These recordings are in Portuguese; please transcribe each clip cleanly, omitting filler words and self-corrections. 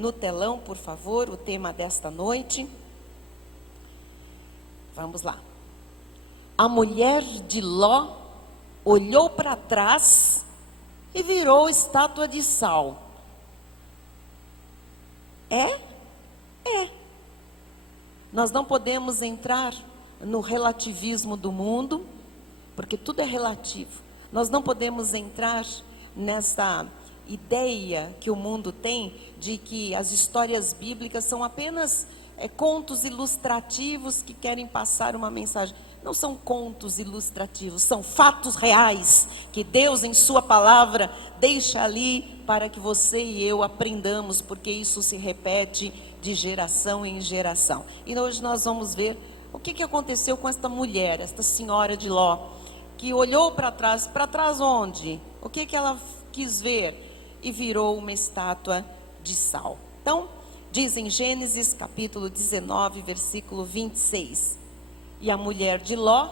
no telão, por favor, o tema desta noite. Vamos lá. A mulher de Ló olhou para trás e virou estátua de sal. É. Nós não podemos entrar no relativismo do mundo, porque tudo é relativo. Nós não podemos entrar nessa ideia que o mundo tem de que as histórias bíblicas são apenas contos ilustrativos que querem passar uma mensagem. Não são contos ilustrativos, são fatos reais que Deus em sua palavra deixa ali para que você e eu aprendamos, porque isso se repete de geração em geração. E hoje nós vamos ver o que aconteceu com esta mulher, esta senhora de Ló, que olhou para trás onde? O que ela quis ver? E virou uma estátua de sal. Então, diz em Gênesis capítulo 19, versículo 26. E a mulher de Ló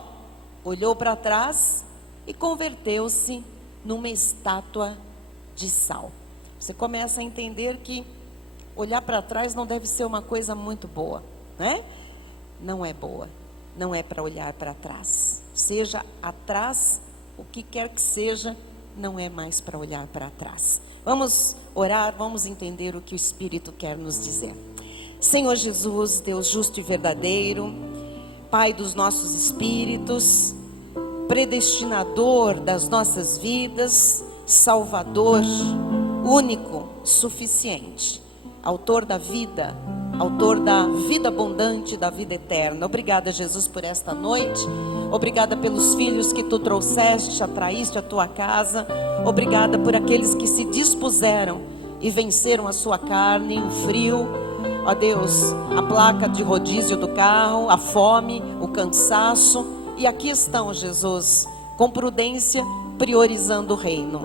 olhou para trás e converteu-se numa estátua de sal. Você começa a entender que olhar para trás não deve ser uma coisa muito boa, né? Não é boa, não é para olhar para trás. Seja atrás, o que quer que seja, não é mais para olhar para trás. Vamos orar, vamos entender o que o Espírito quer nos dizer. Senhor Jesus, Deus justo e verdadeiro, Pai dos nossos espíritos, predestinador das nossas vidas, Salvador, único, suficiente, autor da vida abundante, da vida eterna. Obrigada, Jesus, por esta noite. Obrigada pelos filhos que tu trouxeste, atraíste à tua casa. Obrigada por aqueles que se dispuseram e venceram a sua carne, o frio, ó Deus, a placa de rodízio do carro, a fome, o cansaço. E aqui estão, Jesus, com prudência, priorizando o reino.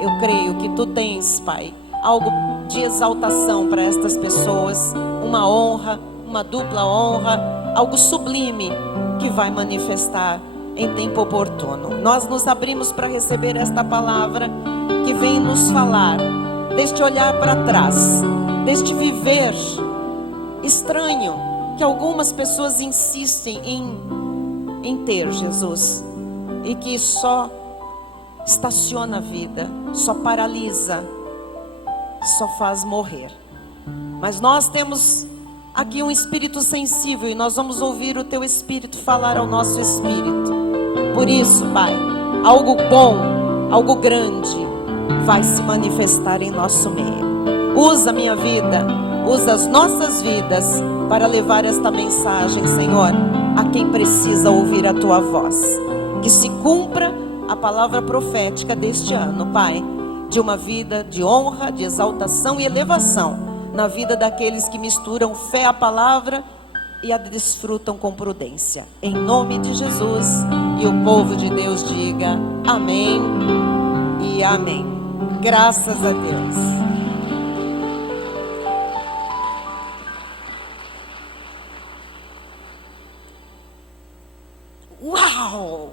Eu creio que tu tens, Pai, algo de exaltação para estas pessoas, uma honra, uma dupla honra, algo sublime que vai manifestar em tempo oportuno. Nós nos abrimos para receber esta palavra que vem nos falar deste olhar para trás, deste viver estranho que algumas pessoas insistem em ter, Jesus, e que só estaciona a vida, só paralisa, só faz morrer. Mas nós temos aqui um espírito sensível e nós vamos ouvir o teu espírito falar ao nosso espírito. Por isso, Pai, algo bom, algo grande vai se manifestar em nosso meio. Usa a minha vida, usa as nossas vidas para levar esta mensagem, Senhor, a quem precisa ouvir a tua voz. Que se cumpra a palavra profética deste ano, Pai, de uma vida de honra, de exaltação e elevação na vida daqueles que misturam fé à palavra e a desfrutam com prudência. Em nome de Jesus, e o povo de Deus diga amém e amém. Graças a Deus. Uau!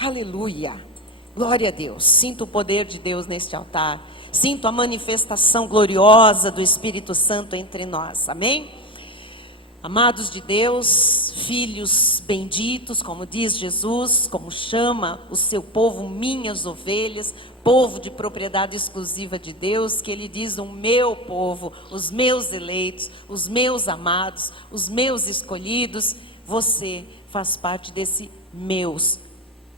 Aleluia! Glória a Deus. Sinto o poder de Deus neste altar. Sinto a manifestação gloriosa do Espírito Santo entre nós. Amém? Amados de Deus, filhos benditos, como diz Jesus, como chama o seu povo, minhas ovelhas, povo de propriedade exclusiva de Deus, que ele diz o meu povo, os meus eleitos, os meus amados, os meus escolhidos. Você faz parte desse meus,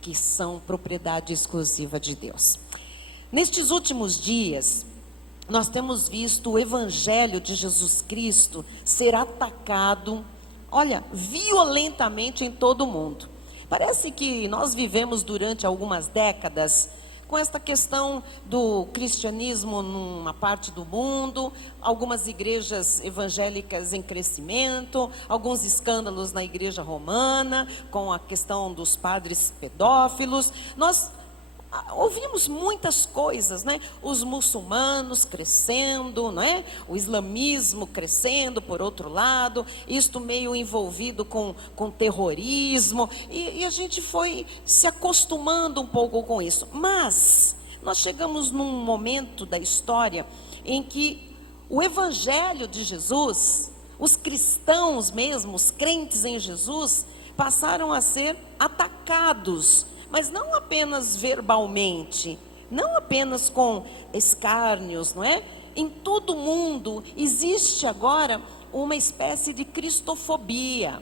que são propriedade exclusiva de Deus. Nestes últimos dias, nós temos visto o Evangelho de Jesus Cristo ser atacado, olha, violentamente em todo o mundo. Parece que nós vivemos durante algumas décadas com esta questão do cristianismo numa parte do mundo, algumas igrejas evangélicas em crescimento, alguns escândalos na igreja romana, com a questão dos padres pedófilos. Nós ouvimos muitas coisas, né? Os muçulmanos crescendo, né? O islamismo crescendo por outro lado, isto meio envolvido com terrorismo, e a gente foi se acostumando um pouco com isso. Mas nós chegamos num momento da história em que o evangelho de Jesus, os cristãos mesmo, os crentes em Jesus, passaram a ser atacados, mas não apenas verbalmente, não apenas com escárnios, não é? Em todo mundo existe agora uma espécie de cristofobia.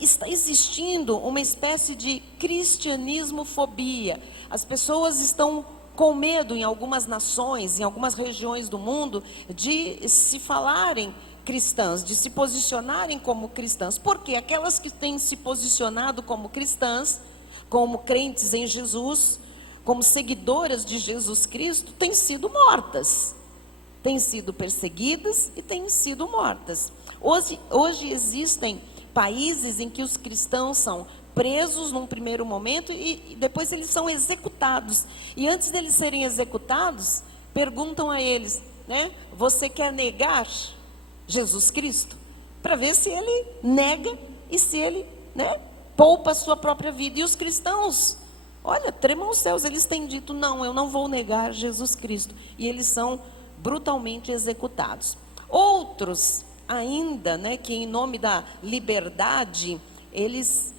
Está existindo uma espécie de cristianismofobia. As pessoas estão com medo em algumas nações, em algumas regiões do mundo, de se falarem cristãs, de se posicionarem como cristãs. Porque aquelas que têm se posicionado como cristãs, como crentes em Jesus, como seguidoras de Jesus Cristo, têm sido mortas, têm sido perseguidas e têm sido mortas. Hoje existem países em que os cristãos são presos num primeiro momento e depois eles são executados. E antes deles serem executados, perguntam a eles, né? Você quer negar Jesus Cristo? Para ver se ele nega e se ele, né, poupa a sua própria vida. E os cristãos, olha, tremam os céus, eles têm dito, não, eu não vou negar Jesus Cristo. E eles são brutalmente executados. Outros ainda, né, que em nome da liberdade, eles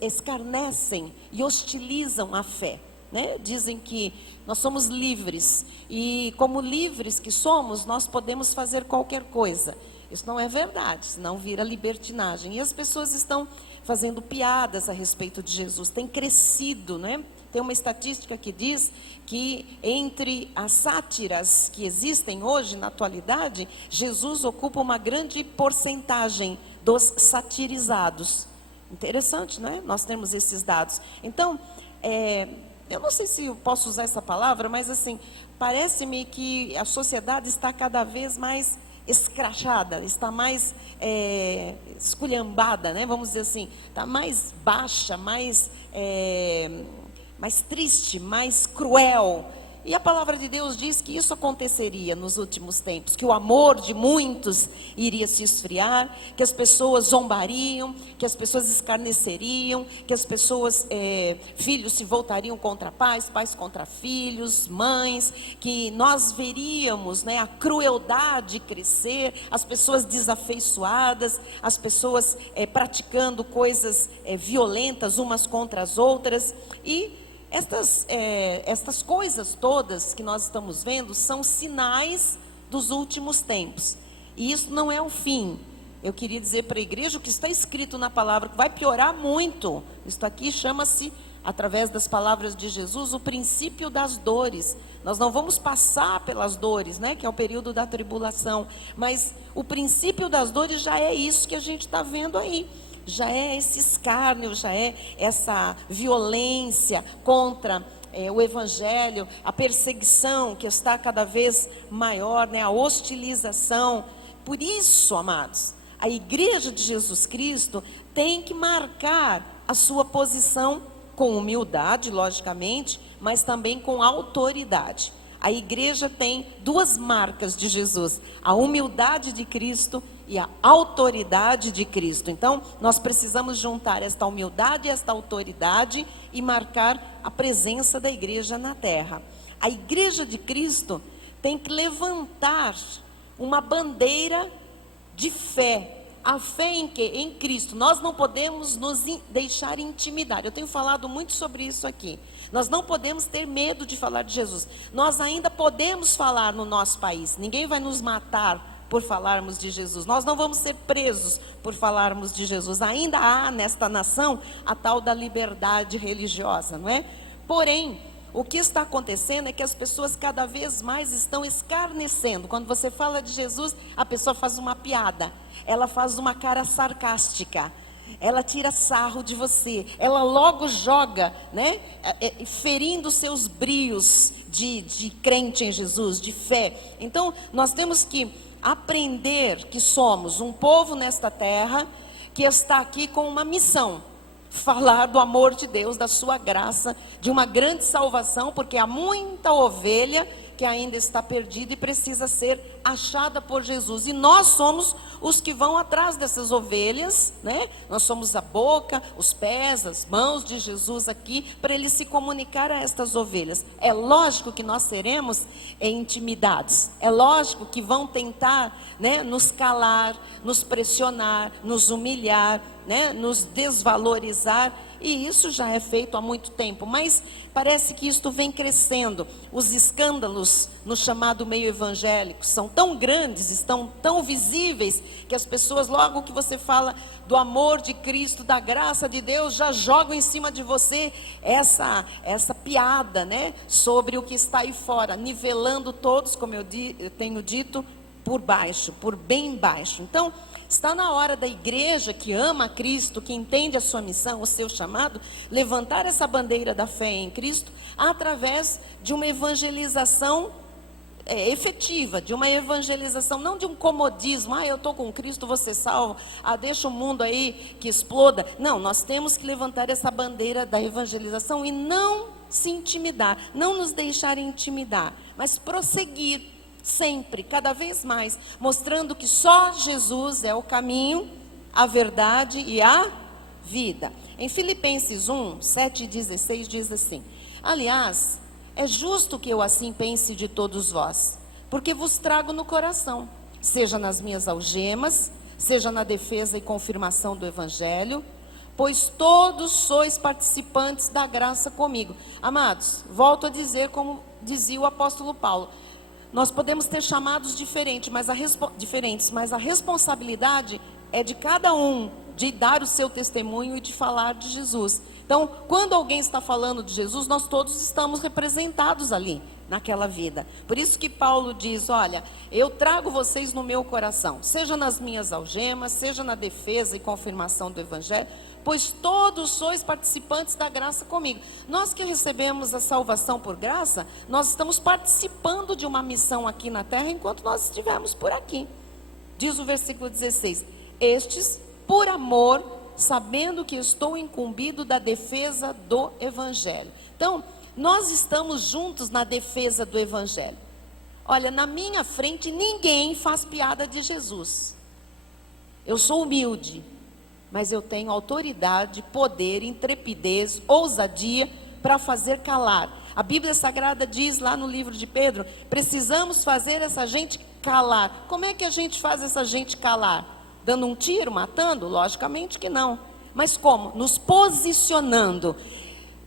escarnecem e hostilizam a fé, né? Dizem que nós somos livres e como livres que somos, nós podemos fazer qualquer coisa. Isso não é verdade, senão vira libertinagem. E as pessoas estão fazendo piadas a respeito de Jesus, tem crescido, né? Tem uma estatística que diz que entre as sátiras que existem hoje, na atualidade, Jesus ocupa uma grande porcentagem dos satirizados. Interessante, né? Nós temos esses dados. Então, eu não sei se eu posso usar essa palavra, mas assim, parece-me que a sociedade está cada vez mais escrachada, está mais esculhambada, né? Vamos dizer assim, está mais baixa, mais triste, mais cruel. E a palavra de Deus diz que isso aconteceria nos últimos tempos, que o amor de muitos iria se esfriar, que as pessoas zombariam, que as pessoas escarneceriam, que as pessoas, filhos se voltariam contra pais, pais contra filhos, mães, que nós veríamos, né, a crueldade crescer, as pessoas desafeiçoadas, as pessoas praticando coisas violentas umas contra as outras. E estas coisas todas que nós estamos vendo são sinais dos últimos tempos. E isso não é o fim. Eu queria dizer para a igreja o que está escrito na palavra, que vai piorar muito. Isso aqui chama-se, através das palavras de Jesus, o princípio das dores. Nós não vamos passar pelas dores, né, que é o período da tribulação. Mas o princípio das dores já é isso que a gente está vendo aí. Já é esse escárnio, já é essa violência contra o evangelho, a perseguição que está cada vez maior, né? A hostilização. Por isso, amados, a igreja de Jesus Cristo tem que marcar a sua posição com humildade, logicamente, mas também com autoridade. A igreja tem duas marcas de Jesus: a humildade de Cristo e a autoridade de Cristo. Então, nós precisamos juntar esta humildade e esta autoridade e marcar a presença da igreja na terra. A igreja de Cristo tem que levantar uma bandeira de fé. A fé em quê? Em Cristo. Nós não podemos nos deixar intimidar. Eu tenho falado muito sobre isso aqui. Nós não podemos ter medo de falar de Jesus. Nós ainda podemos falar no nosso país. Ninguém vai nos matar por falarmos de Jesus. Nós não vamos ser presos por falarmos de Jesus. Ainda há nesta nação a tal da liberdade religiosa, não é? Porém, o que está acontecendo é que as pessoas cada vez mais estão escarnecendo. Quando você fala de Jesus, a pessoa faz uma piada, ela faz uma cara sarcástica, ela tira sarro de você, ela logo joga, né, ferindo seus brios de crente em Jesus, de fé. Então, nós temos que aprender que somos um povo nesta terra, que está aqui com uma missão: falar do amor de Deus, da sua graça, de uma grande salvação, porque há muita ovelha que ainda está perdida e precisa ser achada por Jesus. E nós somos os que vão atrás dessas ovelhas, né? Nós somos a boca, os pés, as mãos de Jesus aqui, para ele se comunicar a estas ovelhas. É lógico que nós seremos intimidados. É lógico que vão tentar, né, nos calar, nos pressionar, nos humilhar, né, nos desvalorizar. E isso já é feito há muito tempo, mas parece que isto vem crescendo. Os escândalos no chamado meio evangélico são tão grandes, estão tão visíveis, que as pessoas, logo que você fala do amor de Cristo, da graça de Deus, já jogam em cima de você essa piada, né, sobre o que está aí fora, nivelando todos, como eu tenho dito, por baixo, por bem baixo. Então, está na hora da igreja que ama a Cristo, que entende a sua missão, o seu chamado, levantar essa bandeira da fé em Cristo, através de uma evangelização efetiva, de uma evangelização, não de um comodismo, eu estou com Cristo, vou ser salvo, deixa o mundo aí que exploda. Não, nós temos que levantar essa bandeira da evangelização e não se intimidar, não nos deixar intimidar, mas prosseguir sempre, cada vez mais, mostrando que só Jesus é o caminho, a verdade e a vida. Em Filipenses 1, 7 e 16 diz assim: aliás, é justo que eu assim pense de todos vós, porque vos trago no coração, seja nas minhas algemas, seja na defesa e confirmação do Evangelho, pois todos sois participantes da graça comigo. Amados, volto a dizer como dizia o apóstolo Paulo, nós podemos ter chamados diferentes, mas a responsabilidade é de cada um, de dar o seu testemunho e de falar de Jesus. Então, quando alguém está falando de Jesus, nós todos estamos representados ali, naquela vida. Por isso que Paulo diz, olha, eu trago vocês no meu coração, seja nas minhas algemas, seja na defesa e confirmação do Evangelho, pois todos sois participantes da graça comigo. Nós que recebemos a salvação por graça, nós estamos participando de uma missão aqui na terra, enquanto nós estivermos por aqui. Diz o versículo 16, estes, por amor, sabendo que estou incumbido da defesa do Evangelho. Então, nós estamos juntos na defesa do Evangelho. Olha, na minha frente ninguém faz piada de Jesus. Eu sou humilde, mas eu tenho autoridade, poder, intrepidez, ousadia para fazer calar. A Bíblia Sagrada diz lá no livro de Pedro, precisamos fazer essa gente calar. Como é que a gente faz essa gente calar? Dando um tiro, matando? Logicamente que não. Mas como? Nos posicionando.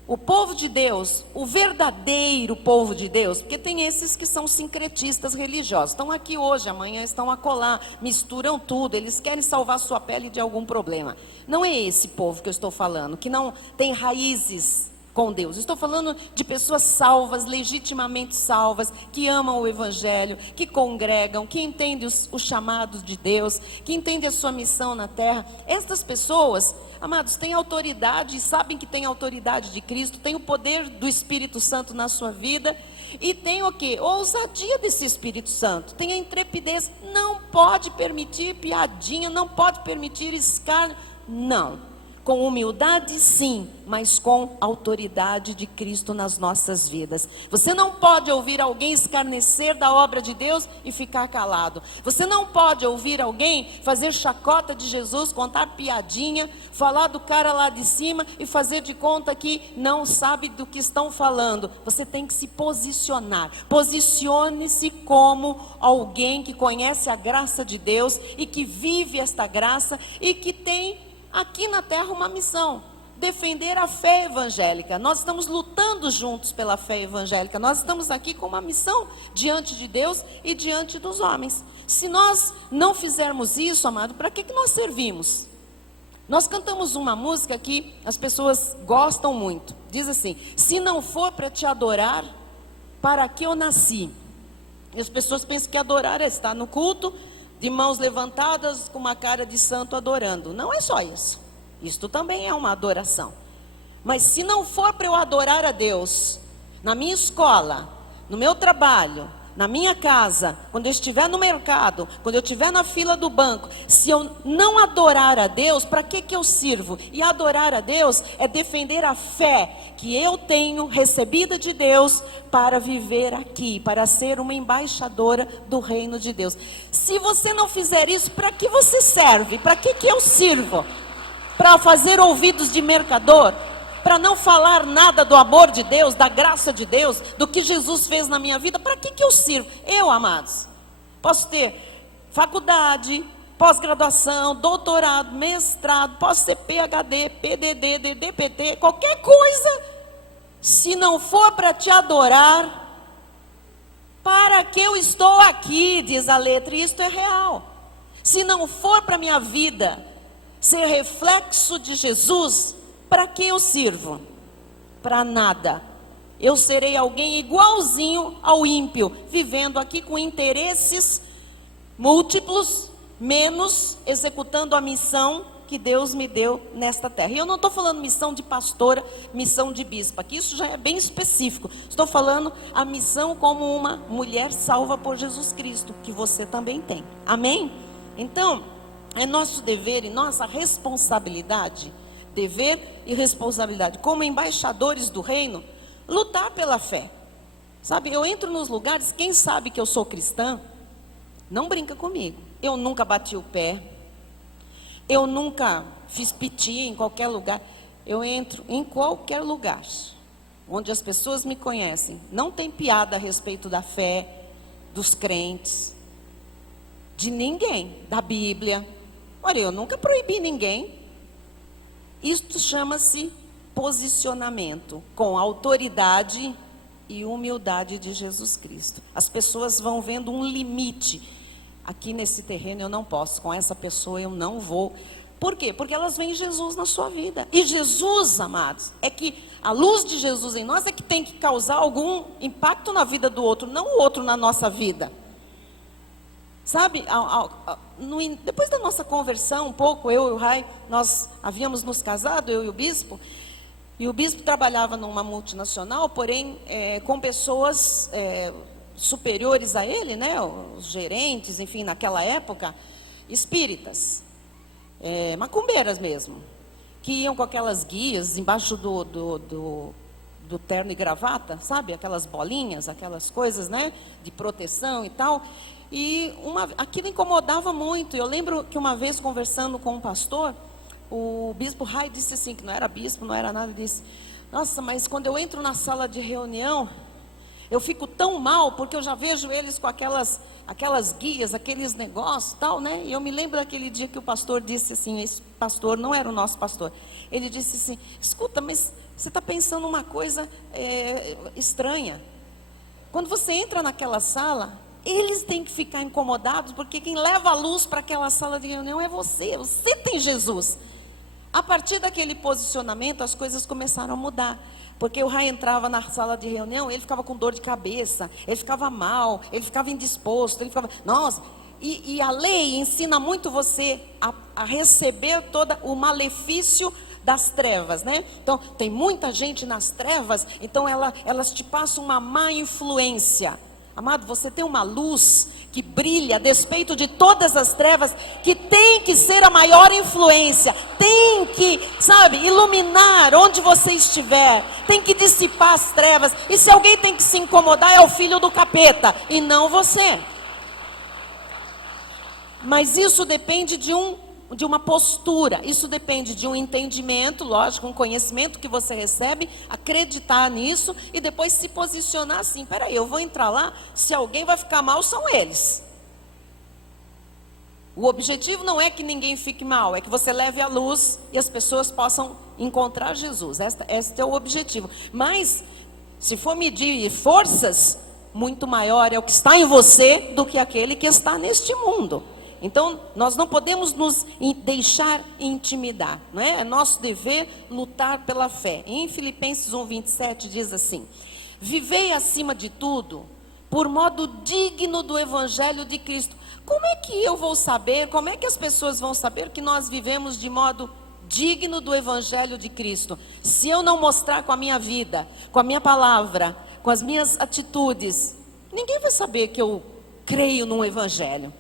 O povo de Deus, o verdadeiro povo de Deus, porque tem esses que são sincretistas religiosos, estão aqui hoje, amanhã estão acolá, misturam tudo, eles querem salvar sua pele de algum problema. Não é esse povo que eu estou falando, que não tem raízes com Deus. Estou falando de pessoas salvas, legitimamente salvas, que amam o Evangelho, que congregam, que entendem os chamados de Deus, que entendem a sua missão na terra. Estas pessoas, amados, têm autoridade, sabem que têm autoridade de Cristo, têm o poder do Espírito Santo na sua vida, e tem o quê? Ousadia desse Espírito Santo, tem a intrepidez, não pode permitir piadinha, não pode permitir escárnio, não. Com humildade sim, mas com autoridade de Cristo nas nossas vidas. Você não pode ouvir alguém escarnecer da obra de Deus e ficar calado. Você não pode ouvir alguém fazer chacota de Jesus, contar piadinha, falar do cara lá de cima e fazer de conta que não sabe do que estão falando. Você tem que se posicionar. Posicione-se como alguém que conhece a graça de Deus e que vive esta graça e que tem aqui na terra uma missão, defender a fé evangélica. Nós estamos lutando juntos pela fé evangélica, nós estamos aqui com uma missão diante de Deus e diante dos homens. Se nós não fizermos isso, amado, para que nós servimos? Nós cantamos uma música que as pessoas gostam muito, diz assim, se não for para te adorar, para que eu nasci? E as pessoas pensam que adorar é estar no culto, de mãos levantadas, com uma cara de santo adorando. Não é só isso. Isto também é uma adoração. Mas se não for para eu adorar a Deus, na minha escola, no meu trabalho, na minha casa, quando eu estiver no mercado, quando eu estiver na fila do banco, se eu não adorar a Deus, para que eu sirvo? E adorar a Deus é defender a fé que eu tenho recebida de Deus para viver aqui, para ser uma embaixadora do reino de Deus. Se você não fizer isso, para que você serve? Para que eu sirvo? Para fazer ouvidos de mercador? Para não falar nada do amor de Deus, da graça de Deus, do que Jesus fez na minha vida? Para que eu sirvo? Eu, amados, posso ter faculdade, pós-graduação, doutorado, mestrado, posso ser PhD, PDD, DDPT, qualquer coisa, se não for para te adorar, para que eu estou aqui, diz a letra, e isto é real. Se não for para minha vida ser reflexo de Jesus, para que eu sirvo? Para nada. Eu serei alguém igualzinho ao ímpio, vivendo aqui com interesses múltiplos, menos executando a missão que Deus me deu nesta terra. E eu não estou falando missão de pastora, missão de bispa, que isso já é bem específico. Estou falando a missão como uma mulher salva por Jesus Cristo, que você também tem. Amém? Então, é nosso dever e nossa responsabilidade, dever e responsabilidade, como embaixadores do reino, lutar pela fé. Sabe, eu entro nos lugares, quem sabe que eu sou cristã, não brinca comigo. Eu nunca bati o pé, eu nunca fiz piti em qualquer lugar. Eu entro em qualquer lugar onde as pessoas me conhecem, não tem piada a respeito da fé, dos crentes, de ninguém, da Bíblia. Olha, eu nunca proibi ninguém. Isto chama-se posicionamento, com autoridade e humildade de Jesus Cristo. As pessoas vão vendo um limite. Aqui nesse terreno eu não posso, com essa pessoa eu não vou. Por quê? Porque elas veem Jesus na sua vida. E Jesus, amados, é que a luz de Jesus em nós é que tem que causar algum impacto na vida do outro, não o outro na nossa vida. Sabe, depois da nossa conversão, um pouco, eu e o Rai, nós havíamos nos casado, eu e o bispo trabalhava numa multinacional, porém, com pessoas superiores a ele, né, os gerentes, enfim, naquela época, espíritas, macumbeiras mesmo, que iam com aquelas guias embaixo do terno e gravata, sabe, aquelas bolinhas, aquelas coisas, né, de proteção e tal. E aquilo incomodava muito. Eu lembro que uma vez conversando com um pastor, o bispo Rai disse assim, que não era bispo, não era nada, disse: nossa, mas quando eu entro na sala de reunião, eu fico tão mal, porque eu já vejo eles com aquelas guias, aqueles negócios, tal, né? E eu me lembro daquele dia que o pastor disse assim, esse pastor não era o nosso pastor, ele disse assim: escuta, mas você está pensando uma coisa estranha. Quando você entra naquela sala, eles têm que ficar incomodados, porque quem leva a luz para aquela sala de reunião é você. Você tem Jesus. A partir daquele posicionamento, as coisas começaram a mudar. Porque o Rai entrava na sala de reunião, ele ficava com dor de cabeça, ele ficava mal, ele ficava indisposto, ele ficava... Nossa, e a lei ensina muito você a receber todo o malefício das trevas, né? Então, tem muita gente nas trevas, então elas te passam uma má influência. Amado, você tem uma luz que brilha a despeito de todas as trevas, que tem que ser a maior influência, tem que, sabe, iluminar onde você estiver, tem que dissipar as trevas. E se alguém tem que se incomodar, é o filho do capeta, e não você. Mas isso depende de uma postura, isso depende de um entendimento, lógico, um conhecimento que você recebe, acreditar nisso e depois se posicionar assim: peraí, eu vou entrar lá, se alguém vai ficar mal, são eles. O objetivo não é que ninguém fique mal, é que você leve a luz e as pessoas possam encontrar Jesus. Este é o objetivo. Mas, se for medir forças, muito maior é o que está em você do que aquele que está neste mundo. Então, nós não podemos nos deixar intimidar, não é? É nosso dever lutar pela fé. Em Filipenses 1:27 diz assim: vivei acima de tudo por modo digno do Evangelho de Cristo. Como é que eu vou saber, como é que as pessoas vão saber que nós vivemos de modo digno do Evangelho de Cristo? Se eu não mostrar com a minha vida, com a minha palavra, com as minhas atitudes, Ninguém vai saber que eu creio num evangelho,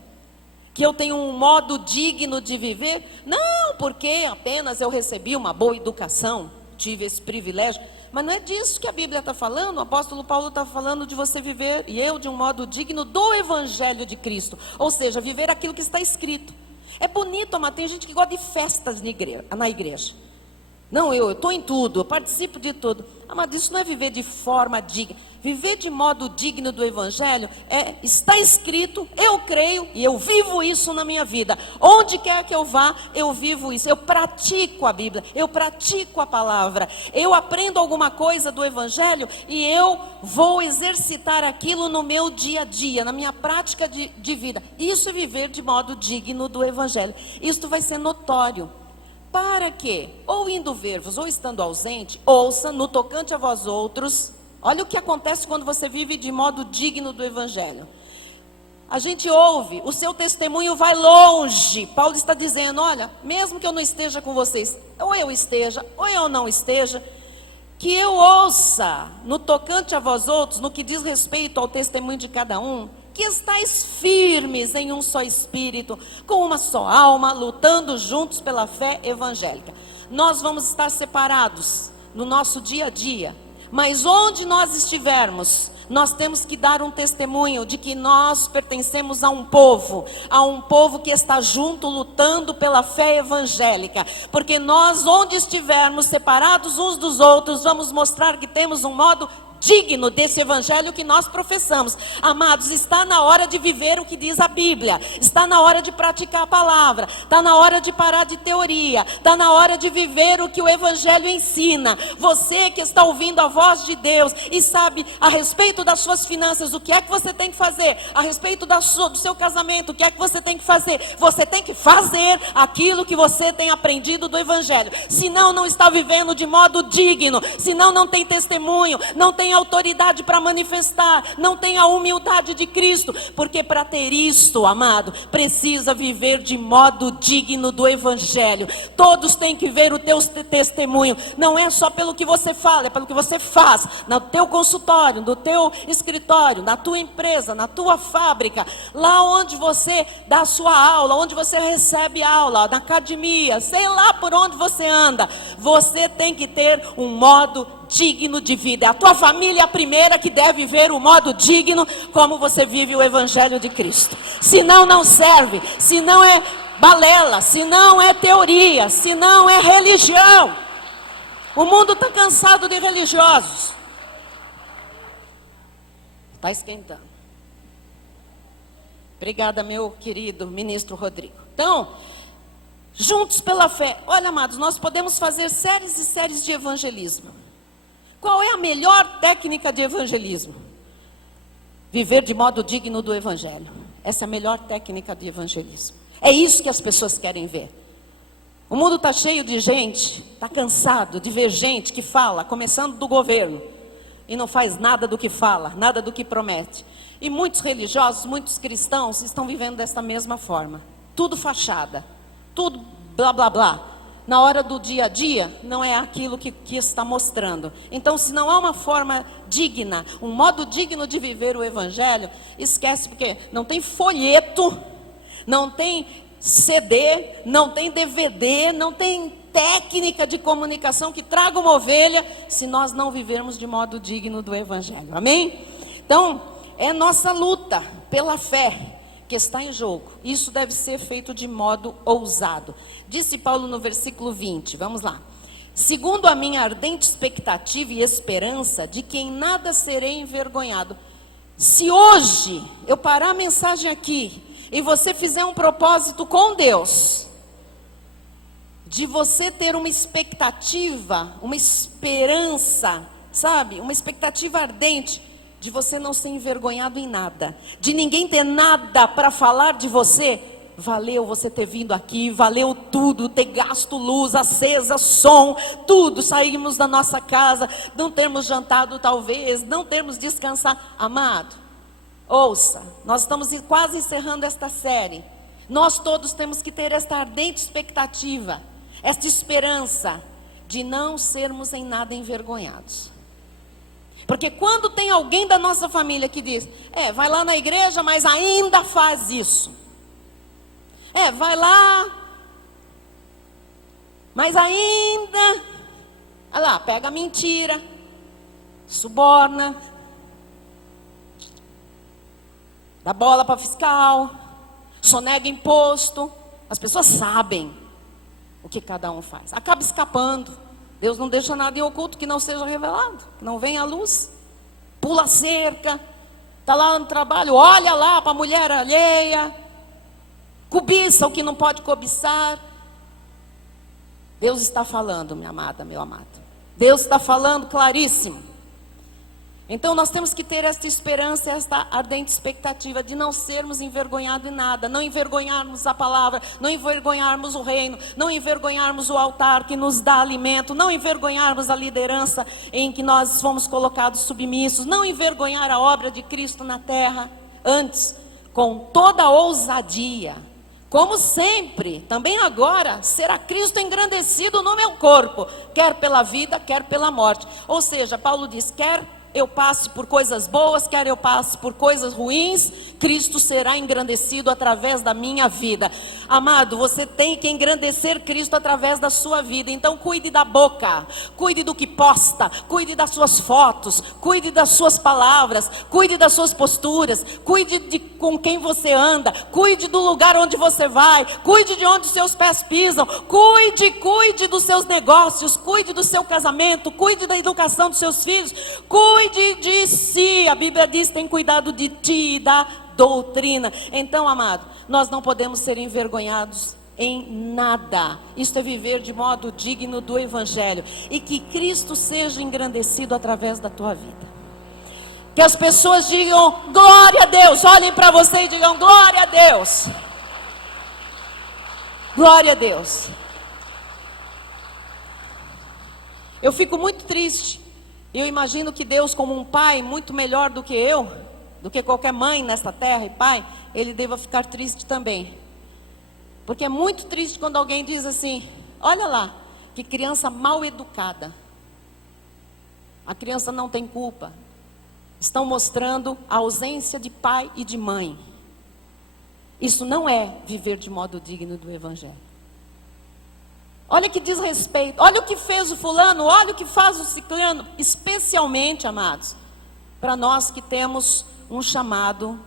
que eu tenho um modo digno de viver. Não, porque apenas eu recebi uma boa educação, tive esse privilégio. Mas não é disso que a Bíblia está falando. O apóstolo Paulo está falando de você viver, e eu, de um modo digno do evangelho de Cristo. Ou seja, viver aquilo que está escrito. É bonito, mas tem gente que gosta de festas na igreja. Não, eu estou em tudo, eu participo de tudo. Mas isso não é viver de forma digna. Viver de modo digno do evangelho está escrito, eu creio e eu vivo isso na minha vida. Onde quer que eu vá, eu vivo isso. Eu pratico a Bíblia, eu pratico a palavra. Eu aprendo alguma coisa do evangelho e eu vou exercitar aquilo no meu dia a dia, na minha prática de vida. Isso é viver de modo digno do evangelho. Isso vai ser notório. Para que, ou indo ver-vos, ou estando ausente, ouça no tocante a vós outros. Olha o que acontece quando você vive de modo digno do evangelho. A gente ouve, o seu testemunho vai longe. Paulo está dizendo, olha, mesmo que eu não esteja com vocês, ou eu esteja, ou eu não esteja, que eu ouça no tocante a vós outros, no que diz respeito ao testemunho de cada um, que estáis firmes em um só espírito, com uma só alma, lutando juntos pela fé evangélica. Nós vamos estar separados no nosso dia a dia, mas onde nós estivermos, nós temos que dar um testemunho de que nós pertencemos a um povo que está junto, lutando pela fé evangélica, porque nós, onde estivermos separados uns dos outros, vamos mostrar que temos um modo digno desse evangelho que nós professamos. Amados, está na hora de viver o que diz a Bíblia, está na hora de praticar a palavra, está na hora de parar de teoria, está na hora de viver o que o evangelho ensina. Você que está ouvindo a voz de Deus e sabe a respeito das suas finanças, o que é que você tem que fazer, a respeito do seu casamento, o que é que você tem que fazer, você tem que fazer aquilo que você tem aprendido do evangelho. Senão não está vivendo de modo digno, senão não tem testemunho, não tem autoridade para manifestar, não tem a humildade de Cristo, porque para ter isto, amado, precisa viver de modo digno do evangelho. Todos têm que ver o teu testemunho, não é só pelo que você fala, é pelo que você faz, no teu consultório, no teu escritório, na tua empresa, na tua fábrica, lá onde você dá a sua aula, onde você recebe aula, na academia, sei lá por onde você anda, você tem que ter um modo digno de vida. É a tua família a primeira que deve ver o modo digno como você vive o evangelho de Cristo. Senão não serve, senão é balela, senão é teoria, senão é religião. O mundo está cansado de religiosos. Está esquentando. Obrigada, meu querido ministro Rodrigo. Então, juntos pela fé. Olha, amados, nós podemos fazer séries e séries de evangelismo. Qual é a melhor técnica de evangelismo? Viver de modo digno do evangelho. Essa é a melhor técnica de evangelismo. É isso que as pessoas querem ver. O mundo está cheio de gente, está cansado de ver gente que fala, começando do governo, e não faz nada do que fala, nada do que promete. E muitos religiosos, muitos cristãos estão vivendo desta mesma forma. Tudo fachada, tudo blá blá blá. Na hora do dia a dia, não é aquilo que está mostrando. Então, se não há uma forma digna, um modo digno de viver o evangelho, esquece, porque não tem folheto, não tem CD, não tem DVD, não tem técnica de comunicação que traga uma ovelha, se nós não vivermos de modo digno do evangelho. Amém? Então, é nossa luta pela fé que está em jogo. Isso deve ser feito de modo ousado. Disse Paulo no versículo 20, vamos lá. Segundo a minha ardente expectativa e esperança de que em nada serei envergonhado. Se hoje eu parar a mensagem aqui e você fizer um propósito com Deus, de você ter uma expectativa, uma esperança, sabe? Uma expectativa ardente, de você não ser envergonhado em nada, de ninguém ter nada para falar de você, valeu você ter vindo aqui, valeu tudo, ter gasto luz acesa, som, tudo, saímos da nossa casa, não termos jantado talvez, não termos descansado. Amado, ouça, nós estamos quase encerrando esta série, nós todos temos que ter esta ardente expectativa, esta esperança de não sermos em nada envergonhados. Porque quando tem alguém da nossa família que diz, vai lá na igreja, mas ainda faz isso. Vai lá, mas ainda, olha lá, pega a mentira, suborna, dá bola para fiscal, sonega imposto. As pessoas sabem o que cada um faz. Acaba escapando. Deus não deixa nada em oculto que não seja revelado, que não venha à luz. Pula a cerca, está lá no trabalho, olha lá para a mulher alheia, cobiça o que não pode cobiçar. Deus está falando, minha amada, meu amado. Deus está falando claríssimo. Então nós temos que ter esta esperança, esta ardente expectativa de não sermos envergonhados em nada, não envergonharmos a palavra, não envergonharmos o reino, não envergonharmos o altar que nos dá alimento, não envergonharmos a liderança em que nós fomos colocados submissos, não envergonhar a obra de Cristo na terra. Antes, com toda ousadia, como sempre, também agora, será Cristo engrandecido no meu corpo, quer pela vida, quer pela morte. Ou seja, Paulo diz, quer eu passe por coisas boas, quer eu passe por coisas ruins, Cristo será engrandecido através da minha vida. Amado, você tem que engrandecer Cristo através da sua vida. Então cuide da boca, cuide do que posta, cuide das suas fotos, cuide das suas palavras, cuide das suas posturas, cuide de com quem você anda, cuide do lugar onde você vai, cuide de onde os seus pés pisam, cuide dos seus negócios, cuide do seu casamento, cuide da educação dos seus filhos, cuide de si. A Bíblia diz, tem cuidado de ti e da doutrina. Então, amado, nós não podemos ser envergonhados em nada. Isto é viver de modo digno do Evangelho. E que Cristo seja engrandecido através da tua vida. Que as pessoas digam, glória a Deus. Olhem para você e digam, glória a Deus. Glória a Deus. Eu fico muito triste. Eu imagino que Deus, como um pai muito melhor do que eu, do que qualquer mãe nesta terra e pai, Ele deva ficar triste também. Porque é muito triste quando alguém diz assim, olha lá, que criança mal educada. A criança não tem culpa. Estão mostrando a ausência de pai e de mãe. Isso não é viver de modo digno do Evangelho. Olha que desrespeito, olha o que fez o fulano, olha o que faz o ciclano. Especialmente, amados, para nós que temos um chamado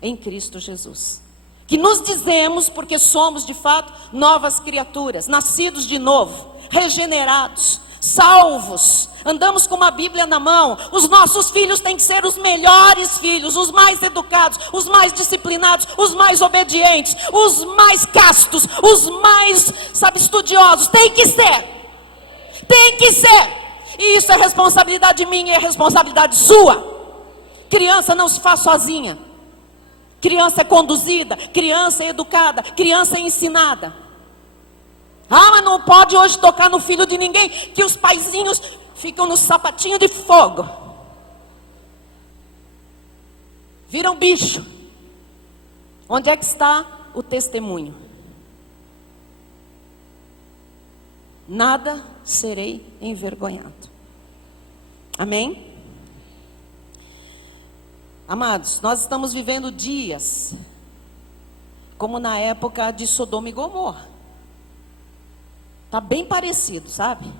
em Cristo Jesus. Que nos dizemos, porque somos de fato novas criaturas, nascidos de novo, regenerados, salvos, andamos com uma Bíblia na mão. Os nossos filhos têm que ser os melhores filhos, os mais educados, os mais disciplinados, os mais obedientes, os mais castos, os mais, estudiosos. Tem que ser. E isso é responsabilidade minha e é responsabilidade sua. Criança não se faz sozinha. Criança é conduzida, criança é educada, criança é ensinada. Mas não pode hoje tocar no filho de ninguém, que os paizinhos ficam no sapatinho de fogo. Viram bicho. Onde é que está o testemunho? Nada serei envergonhado. Amém? Amados, nós estamos vivendo dias como na época de Sodoma e Gomorra. Está bem parecido, sabe?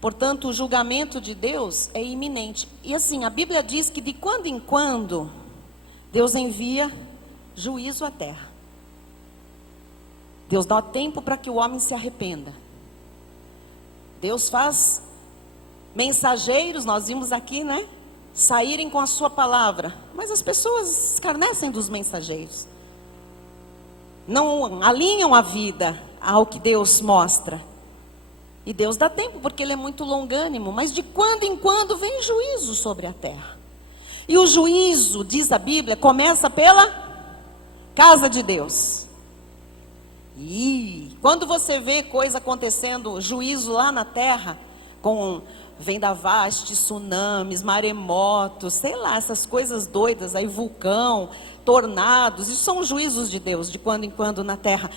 Portanto, o julgamento de Deus é iminente. E assim, a Bíblia diz que de quando em quando Deus envia juízo à terra. Deus dá tempo para que o homem se arrependa. Deus faz mensageiros, nós vimos aqui, né? Saírem com a sua palavra. Mas as pessoas escarnecem dos mensageiros. Não alinham a vida ao que Deus mostra. E Deus dá tempo, porque Ele é muito longânimo. Mas de quando em quando vem juízo sobre a terra. E o juízo, diz a Bíblia, começa pela casa de Deus. E quando você vê coisa acontecendo, juízo lá na terra, com vendavais, tsunamis, maremotos, sei lá, essas coisas doidas aí, vulcão, tornados, isso são juízos de Deus, de quando em quando na terra.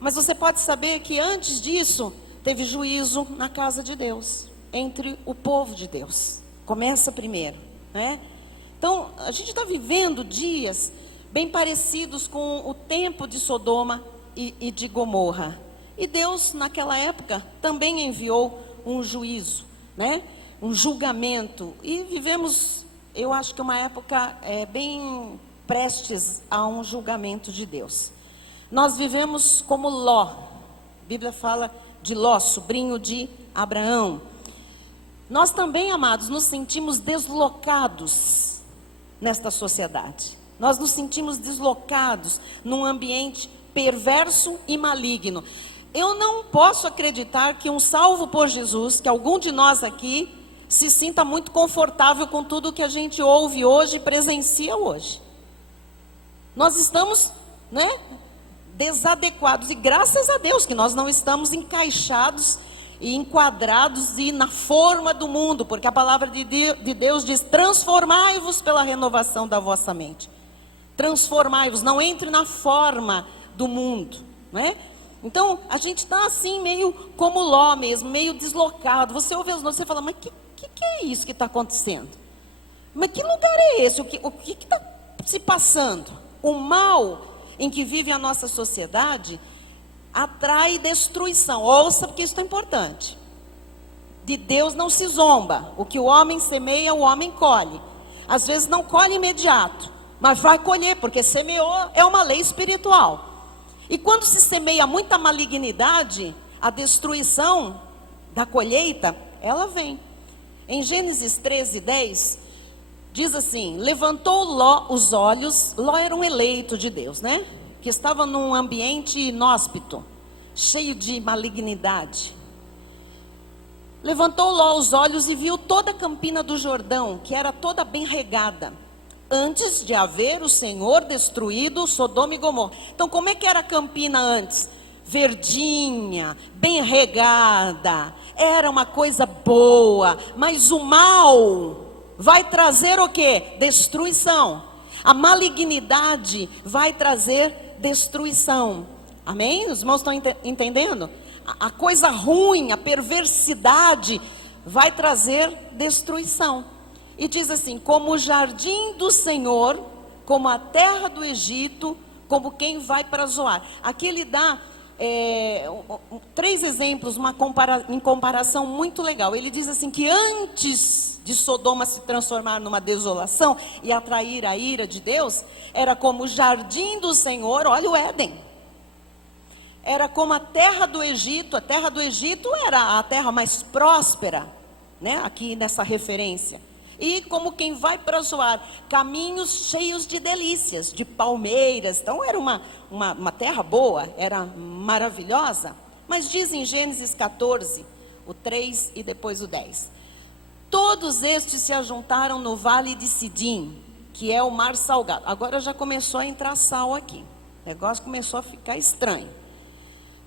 Mas você pode saber que antes disso, teve juízo na casa de Deus, entre o povo de Deus. Começa primeiro, né? Então, a gente está vivendo dias bem parecidos com o tempo de Sodoma e de Gomorra. E Deus, naquela época, também enviou um juízo, né? Um julgamento. E vivemos, eu acho que uma época bem prestes a um julgamento de Deus. Nós vivemos como Ló. A Bíblia fala de Ló, sobrinho de Abraão. Nós também, amados, nos sentimos deslocados nesta sociedade. Nós nos sentimos deslocados num ambiente perverso e maligno. Eu não posso acreditar que um salvo por Jesus, que algum de nós aqui se sinta muito confortável com tudo que a gente ouve hoje e presencia hoje. Nós estamos, né, desadequados, e graças a Deus que nós não estamos encaixados e enquadrados e na forma do mundo, porque a palavra de Deus diz: transformai-vos pela renovação da vossa mente. Transformai-vos, não entre na forma do mundo, né? Então, a gente está assim, meio como Ló mesmo, meio deslocado. Você ouve as notícias e fala: mas que é isso que está acontecendo? Mas que lugar é esse? O que está se passando? O mal em que vive a nossa sociedade atrai destruição. Ouça, porque isso é importante. De Deus não se zomba. O que o homem semeia, o homem colhe. Às vezes não colhe imediato, mas vai colher, porque semeou, é uma lei espiritual. E quando se semeia muita malignidade, a destruição da colheita, ela vem. Em Gênesis 13:10, diz assim: levantou Ló os olhos. Ló era um eleito de Deus, né? Que estava num ambiente inóspito, cheio de malignidade. Levantou Ló os olhos e viu toda a campina do Jordão, que era toda bem regada, antes de haver o Senhor destruído Sodoma e Gomorra. Então, como é que era a campina antes? Verdinha, bem regada, era uma coisa boa. Mas o mal vai trazer o quê? Destruição. A malignidade vai trazer destruição. Amém? Os irmãos estão entendendo? A coisa ruim, a perversidade vai trazer destruição. E diz assim: como o jardim do Senhor, como a terra do Egito, como quem vai para Zoar. Aqui ele dá 3 exemplos, em comparação muito legal. Ele diz assim que antes de Sodoma se transformar numa desolação e atrair a ira de Deus, era como o jardim do Senhor, olha o Éden. Era como a terra do Egito. A terra do Egito era a terra mais próspera, né? Aqui nessa referência. E como quem vai para Zoar, caminhos cheios de delícias, de palmeiras. Então era uma terra boa, era maravilhosa. Mas diz em Gênesis 14, o 3 e depois o 10. Todos estes se ajuntaram no vale de Sidim, que é o mar salgado. Agora já começou a entrar sal aqui. O negócio começou a ficar estranho.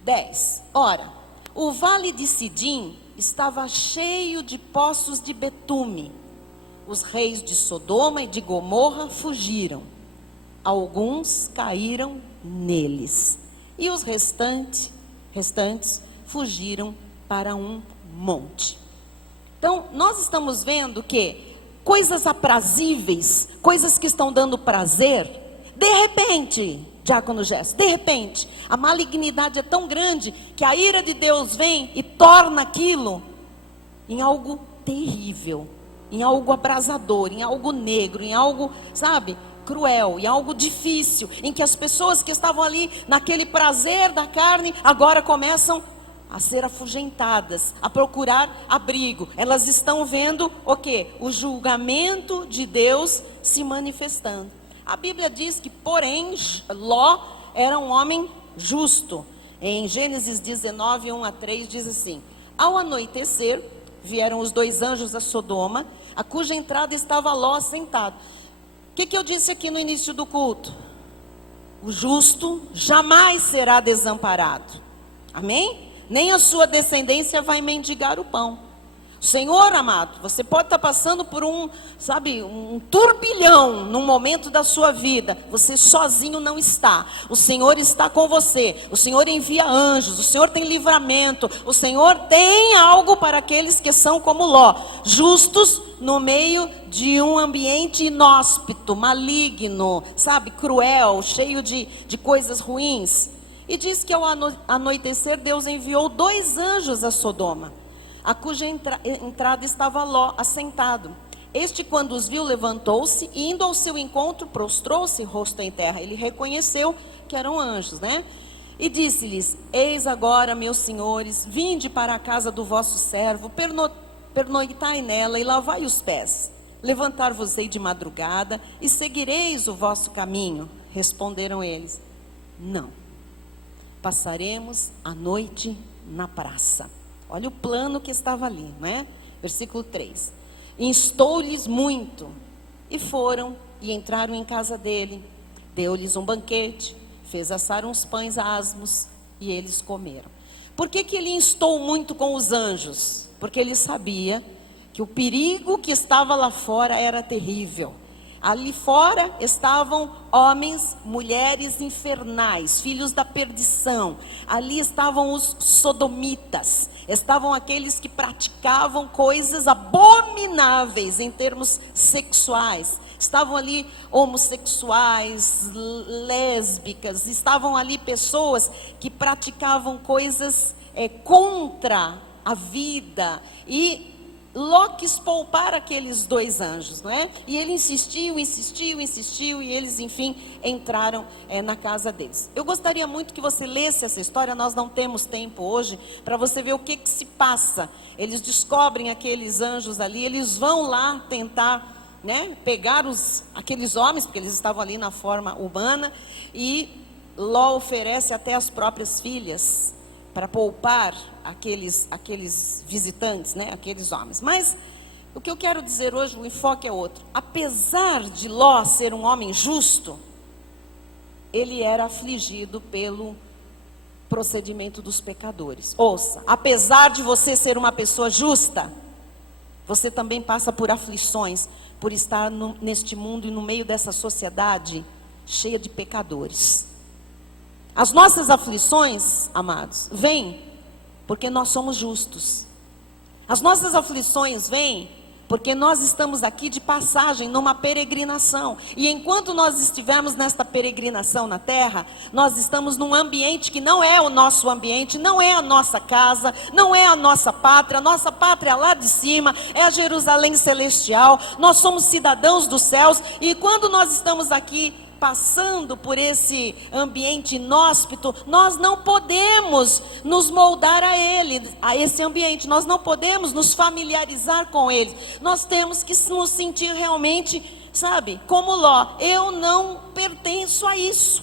10. Ora, o vale de Sidim estava cheio de poços de betume. Os reis de Sodoma e de Gomorra fugiram. Alguns caíram neles. E os restantes fugiram para um monte. Então, nós estamos vendo que coisas aprazíveis, coisas que estão dando prazer, de repente, Diácono Gesso, de repente, a malignidade é tão grande que a ira de Deus vem e torna aquilo em algo terrível, em algo abrasador, em algo negro, em algo, sabe, cruel, em algo difícil, em que as pessoas que estavam ali naquele prazer da carne, agora começam a ser afugentadas, a procurar abrigo. Elas estão vendo o quê? O julgamento de Deus se manifestando. A Bíblia diz que, porém, Ló era um homem justo. Em Gênesis 19, 1-3, diz assim: ao anoitecer, vieram os 2 anjos a Sodoma, a cuja entrada estava Ló sentado. O que eu disse aqui no início do culto? O justo jamais será desamparado. Amém? Nem a sua descendência vai mendigar o pão. Senhor amado, você pode estar passando por um turbilhão num momento da sua vida. Você sozinho não está. O Senhor está com você. O Senhor envia anjos. O Senhor tem livramento. O Senhor tem algo para aqueles que são como Ló, justos no meio de um ambiente inóspito, maligno, cruel, cheio de coisas ruins. E diz que ao anoitecer Deus enviou 2 anjos a Sodoma, a cuja entrada estava Ló assentado. Este, quando os viu, levantou-se e, indo ao seu encontro, prostrou-se rosto em terra. Ele reconheceu que eram anjos, né? E disse-lhes: eis agora, meus senhores, vinde para a casa do vosso servo, pernoitai nela e lavai os pés. Levantar-vos-ei de madrugada e seguireis o vosso caminho. Responderam eles: não, passaremos a noite na praça. Olha o plano que estava ali, não é? Versículo 3. Instou-lhes muito, e foram e entraram em casa dele. Deu-lhes um banquete, fez assar uns pães asmos, e eles comeram. Por que ele instou muito com os anjos? Porque ele sabia que o perigo que estava lá fora era terrível. Ali fora estavam homens, mulheres infernais, filhos da perdição. Ali estavam os sodomitas, estavam aqueles que praticavam coisas abomináveis em termos sexuais. Estavam ali homossexuais, lésbicas, estavam ali pessoas que praticavam coisas contra a vida. E Ló quis poupar aqueles 2 anjos, não é? E ele insistiu, e eles, enfim, entraram na casa deles. Eu gostaria muito que você lesse essa história. Nós não temos tempo hoje para você ver o que se passa. Eles descobrem aqueles anjos ali, eles vão lá tentar, né, pegar aqueles homens, porque eles estavam ali na forma humana, e Ló oferece até as próprias filhas para poupar aqueles visitantes, né, aqueles homens. Mas o que eu quero dizer hoje, o enfoque é outro. Apesar de Ló ser um homem justo, ele era afligido pelo procedimento dos pecadores. Ouça, apesar de você ser uma pessoa justa, você também passa por aflições, por estar neste mundo e no meio dessa sociedade cheia de pecadores. As nossas aflições, amados, vêm porque nós somos justos. As nossas aflições vêm porque nós estamos aqui de passagem numa peregrinação. E enquanto nós estivermos nesta peregrinação na terra, nós estamos num ambiente que não é o nosso ambiente, não é a nossa casa, não é a nossa pátria. A nossa pátria é lá de cima, é a Jerusalém celestial. Nós somos cidadãos dos céus. E quando nós estamos aqui passando por esse ambiente inóspito, nós não podemos nos moldar a ele, a esse ambiente. Nós não podemos nos familiarizar com ele. Nós temos que nos sentir realmente, como Ló. Eu não pertenço a isso.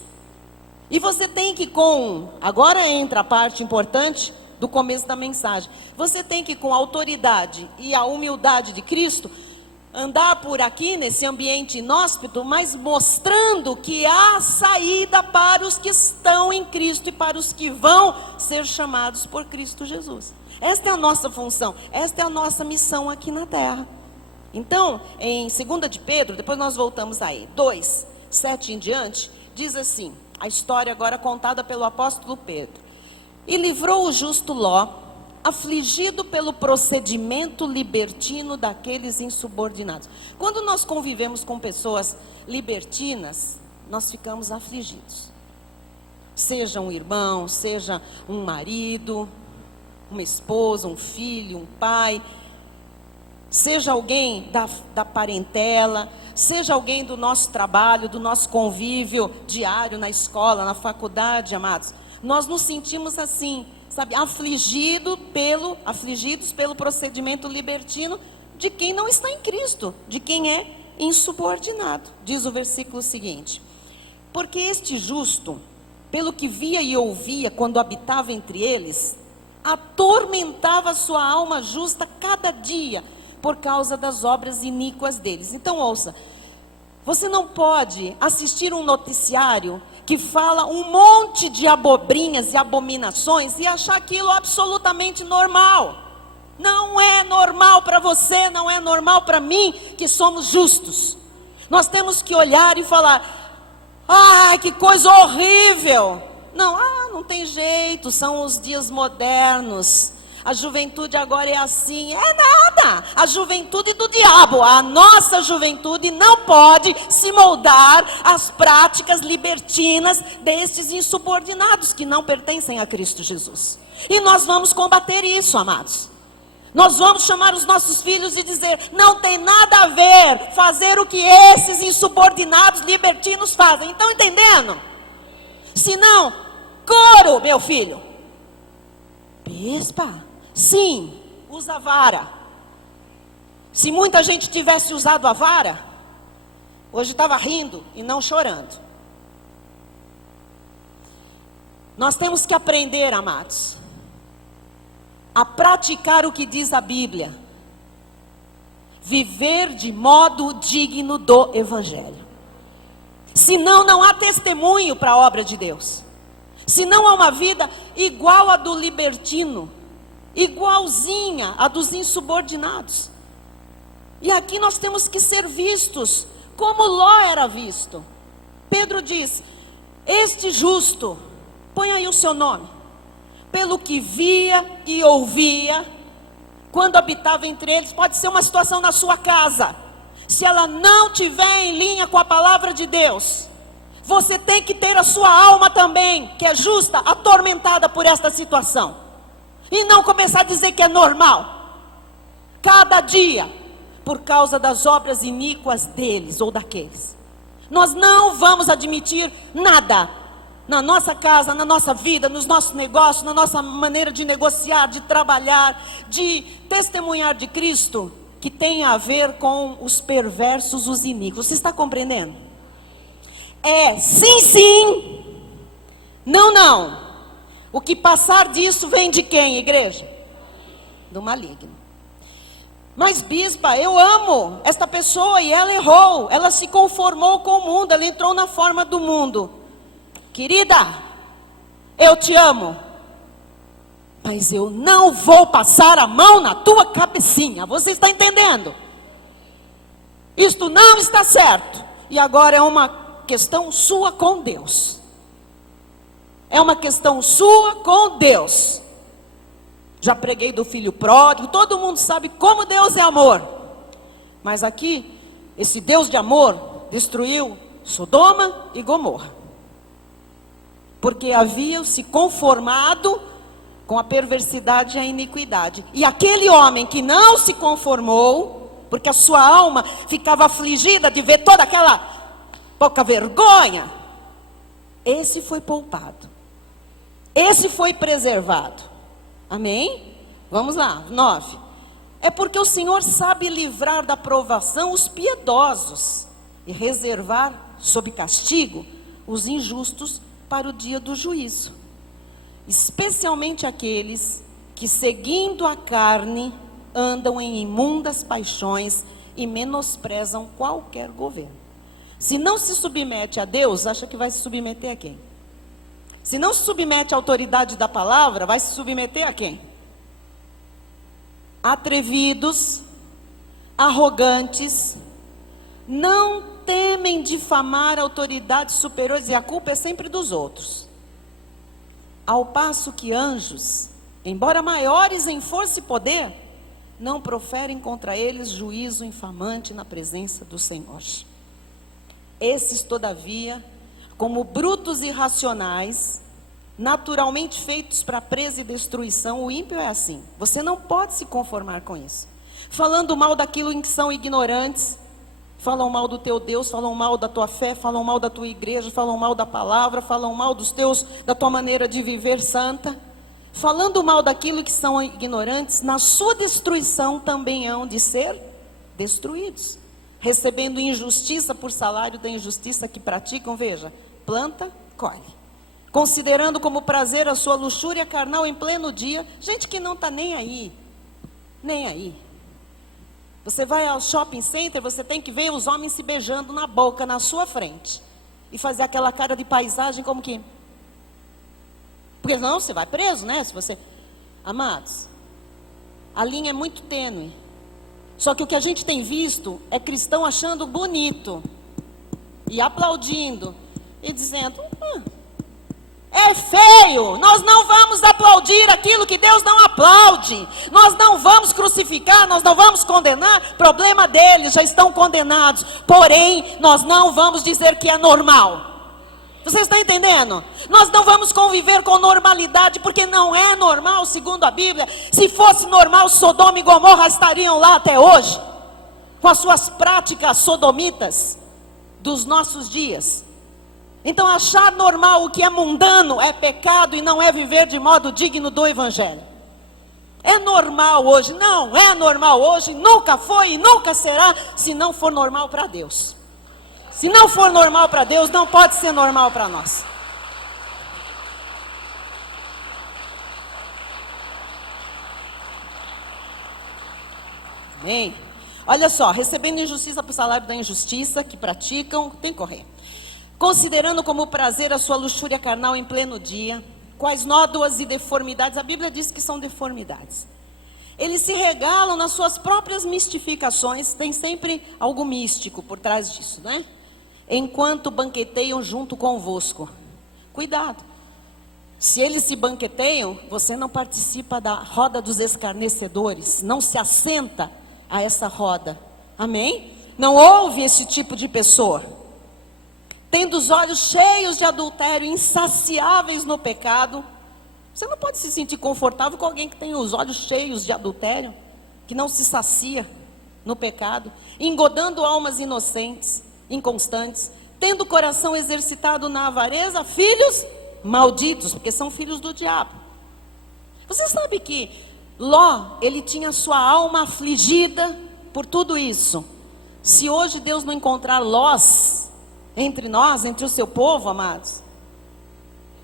E você tem que agora entra a parte importante do começo da mensagem. Você tem que, com a autoridade e a humildade de Cristo, andar por aqui nesse ambiente inóspito, mas mostrando que há saída para os que estão em Cristo e para os que vão ser chamados por Cristo Jesus. Esta é a nossa função, esta é a nossa missão aqui na terra. Então, em 2 de Pedro, depois nós voltamos aí, 2, 7 em diante, diz assim, a história agora contada pelo apóstolo Pedro. E livrou o justo Ló, afligido pelo procedimento libertino daqueles insubordinados. Quando nós convivemos com pessoas libertinas, nós ficamos afligidos. Seja um irmão, seja um marido, uma esposa, um filho, um pai, seja alguém da parentela, seja alguém do nosso trabalho, do nosso convívio diário na escola, na faculdade, amados. Nós nos sentimos assim, afligidos pelo procedimento libertino de quem não está em Cristo, de quem é insubordinado. Diz o versículo seguinte: porque este justo, pelo que via e ouvia quando habitava entre eles, atormentava sua alma justa cada dia, por causa das obras iníquas deles. Então ouça, você não pode assistir um noticiário que fala um monte de abobrinhas e abominações e achar aquilo absolutamente normal. Não é normal para você, não é normal para mim, que somos justos. Nós temos que olhar e falar: ai, que coisa horrível. Não tem jeito, são os dias modernos. A juventude agora é assim. É nada, a juventude do diabo. A nossa juventude não pode se moldar às práticas libertinas destes insubordinados que não pertencem a Cristo Jesus. E nós vamos combater isso, amados. Nós vamos chamar os nossos filhos e dizer: não tem nada a ver fazer o que esses insubordinados libertinos fazem. Estão entendendo? Se não, couro, meu filho. Bispa, sim, usa a vara. Se muita gente tivesse usado a vara, hoje estava rindo e não chorando. Nós temos que aprender, amados, a praticar o que diz a Bíblia. Viver de modo digno do Evangelho. Senão não há testemunho para a obra de Deus. Senão há uma vida igual a do libertino, igualzinha a dos insubordinados. E aqui nós temos que ser vistos como Ló era visto. Pedro diz: este justo, põe aí o seu nome, pelo que via e ouvia, quando habitava entre eles. Pode ser uma situação na sua casa, se ela não tiver em linha com a palavra de Deus, você tem que ter a sua alma também, que é justa, atormentada por esta situação, e não começar a dizer que é normal, cada dia, por causa das obras iníquas deles ou daqueles. Nós não vamos admitir nada na nossa casa, na nossa vida, nos nossos negócios, na nossa maneira de negociar, de trabalhar, de testemunhar de Cristo, que tem a ver com os perversos, os iníquos. Você está compreendendo? É sim, sim, não, não. O que passar disso vem de quem, igreja? Do maligno. Mas bispa, eu amo esta pessoa e ela errou, ela se conformou com o mundo, ela entrou na forma do mundo. Querida, eu te amo, mas eu não vou passar a mão na tua cabecinha. Você está entendendo? Isto não está certo. E agora é uma questão sua com Deus. É uma questão sua com Deus. Já preguei do filho pródigo, todo mundo sabe como Deus é amor. Mas aqui, esse Deus de amor destruiu Sodoma e Gomorra, porque haviam se conformado com a perversidade e a iniquidade. E aquele homem que não se conformou, porque a sua alma ficava afligida de ver toda aquela pouca vergonha, esse foi poupado, esse foi preservado. Amém? Vamos lá, 9. É porque o Senhor sabe livrar da provação os piedosos e reservar sob castigo os injustos para o dia do juízo, especialmente aqueles que, seguindo a carne, andam em imundas paixões e menosprezam qualquer governo. Se não se submete a Deus, acha que vai se submeter a quem? Se não se submete à autoridade da palavra, vai se submeter a quem? Atrevidos, arrogantes, não temem difamar autoridades superiores, e a culpa é sempre dos outros. Ao passo que anjos, embora maiores em força e poder, não proferem contra eles juízo infamante na presença do Senhor. Esses, todavia, como brutos irracionais, naturalmente feitos para presa e destruição, o ímpio é assim. Você não pode se conformar com isso. Falando mal daquilo em que são ignorantes, falam mal do teu Deus, falam mal da tua fé, falam mal da tua igreja, falam mal da palavra, falam mal da tua maneira de viver santa. Falando mal daquilo que são ignorantes, na sua destruição também hão de ser destruídos, recebendo injustiça por salário da injustiça que praticam. Veja, planta, colhe, considerando como prazer a sua luxúria carnal em pleno dia. Gente que não está nem aí, nem aí. Você vai ao shopping center, você tem que ver os homens se beijando na boca, na sua frente, e fazer aquela cara de paisagem como que... Porque não, você vai preso, né? Se você... Amados, A linha é muito tênue. Só que o que a gente tem visto é cristão achando bonito e aplaudindo e dizendo: é feio, nós não vamos aplaudir aquilo que Deus não aplaude, nós não vamos crucificar, nós não vamos condenar, problema deles, já estão condenados, porém, nós não vamos dizer que é normal. Vocês estão entendendo? Nós não vamos conviver com normalidade, porque não é normal, segundo a Bíblia. Se fosse normal, Sodoma e Gomorra estariam lá até hoje, com as suas práticas sodomitas dos nossos dias. Então, achar normal o que é mundano é pecado e não é viver de modo digno do Evangelho. É normal hoje? Não é normal hoje, nunca foi e nunca será, se não for normal para Deus. Se não for normal para Deus, não pode ser normal para nós. Amém? Olha só, recebendo injustiça por salário da injustiça que praticam, tem que correr. Considerando como prazer a sua luxúria carnal em pleno dia, quais nódoas e deformidades, a Bíblia diz que são deformidades. Eles se regalam nas suas próprias mistificações, tem sempre algo místico por trás disso, né? Enquanto banqueteiam junto convosco. Cuidado. Se eles se banqueteiam, você não participa da roda dos escarnecedores, não se assenta a essa roda. Amém? Não ouve esse tipo de pessoa. Tendo os olhos cheios de adultério, insaciáveis no pecado. Você não pode se sentir confortável com alguém que tem os olhos cheios de adultério, que não se sacia no pecado, engodando almas inocentes, inconstantes, tendo o coração exercitado na avareza, filhos malditos, porque são filhos do diabo. Você sabe que Ló, ele tinha sua alma afligida por tudo isso. Se hoje Deus não encontrar Lós entre nós, entre o seu povo, amados,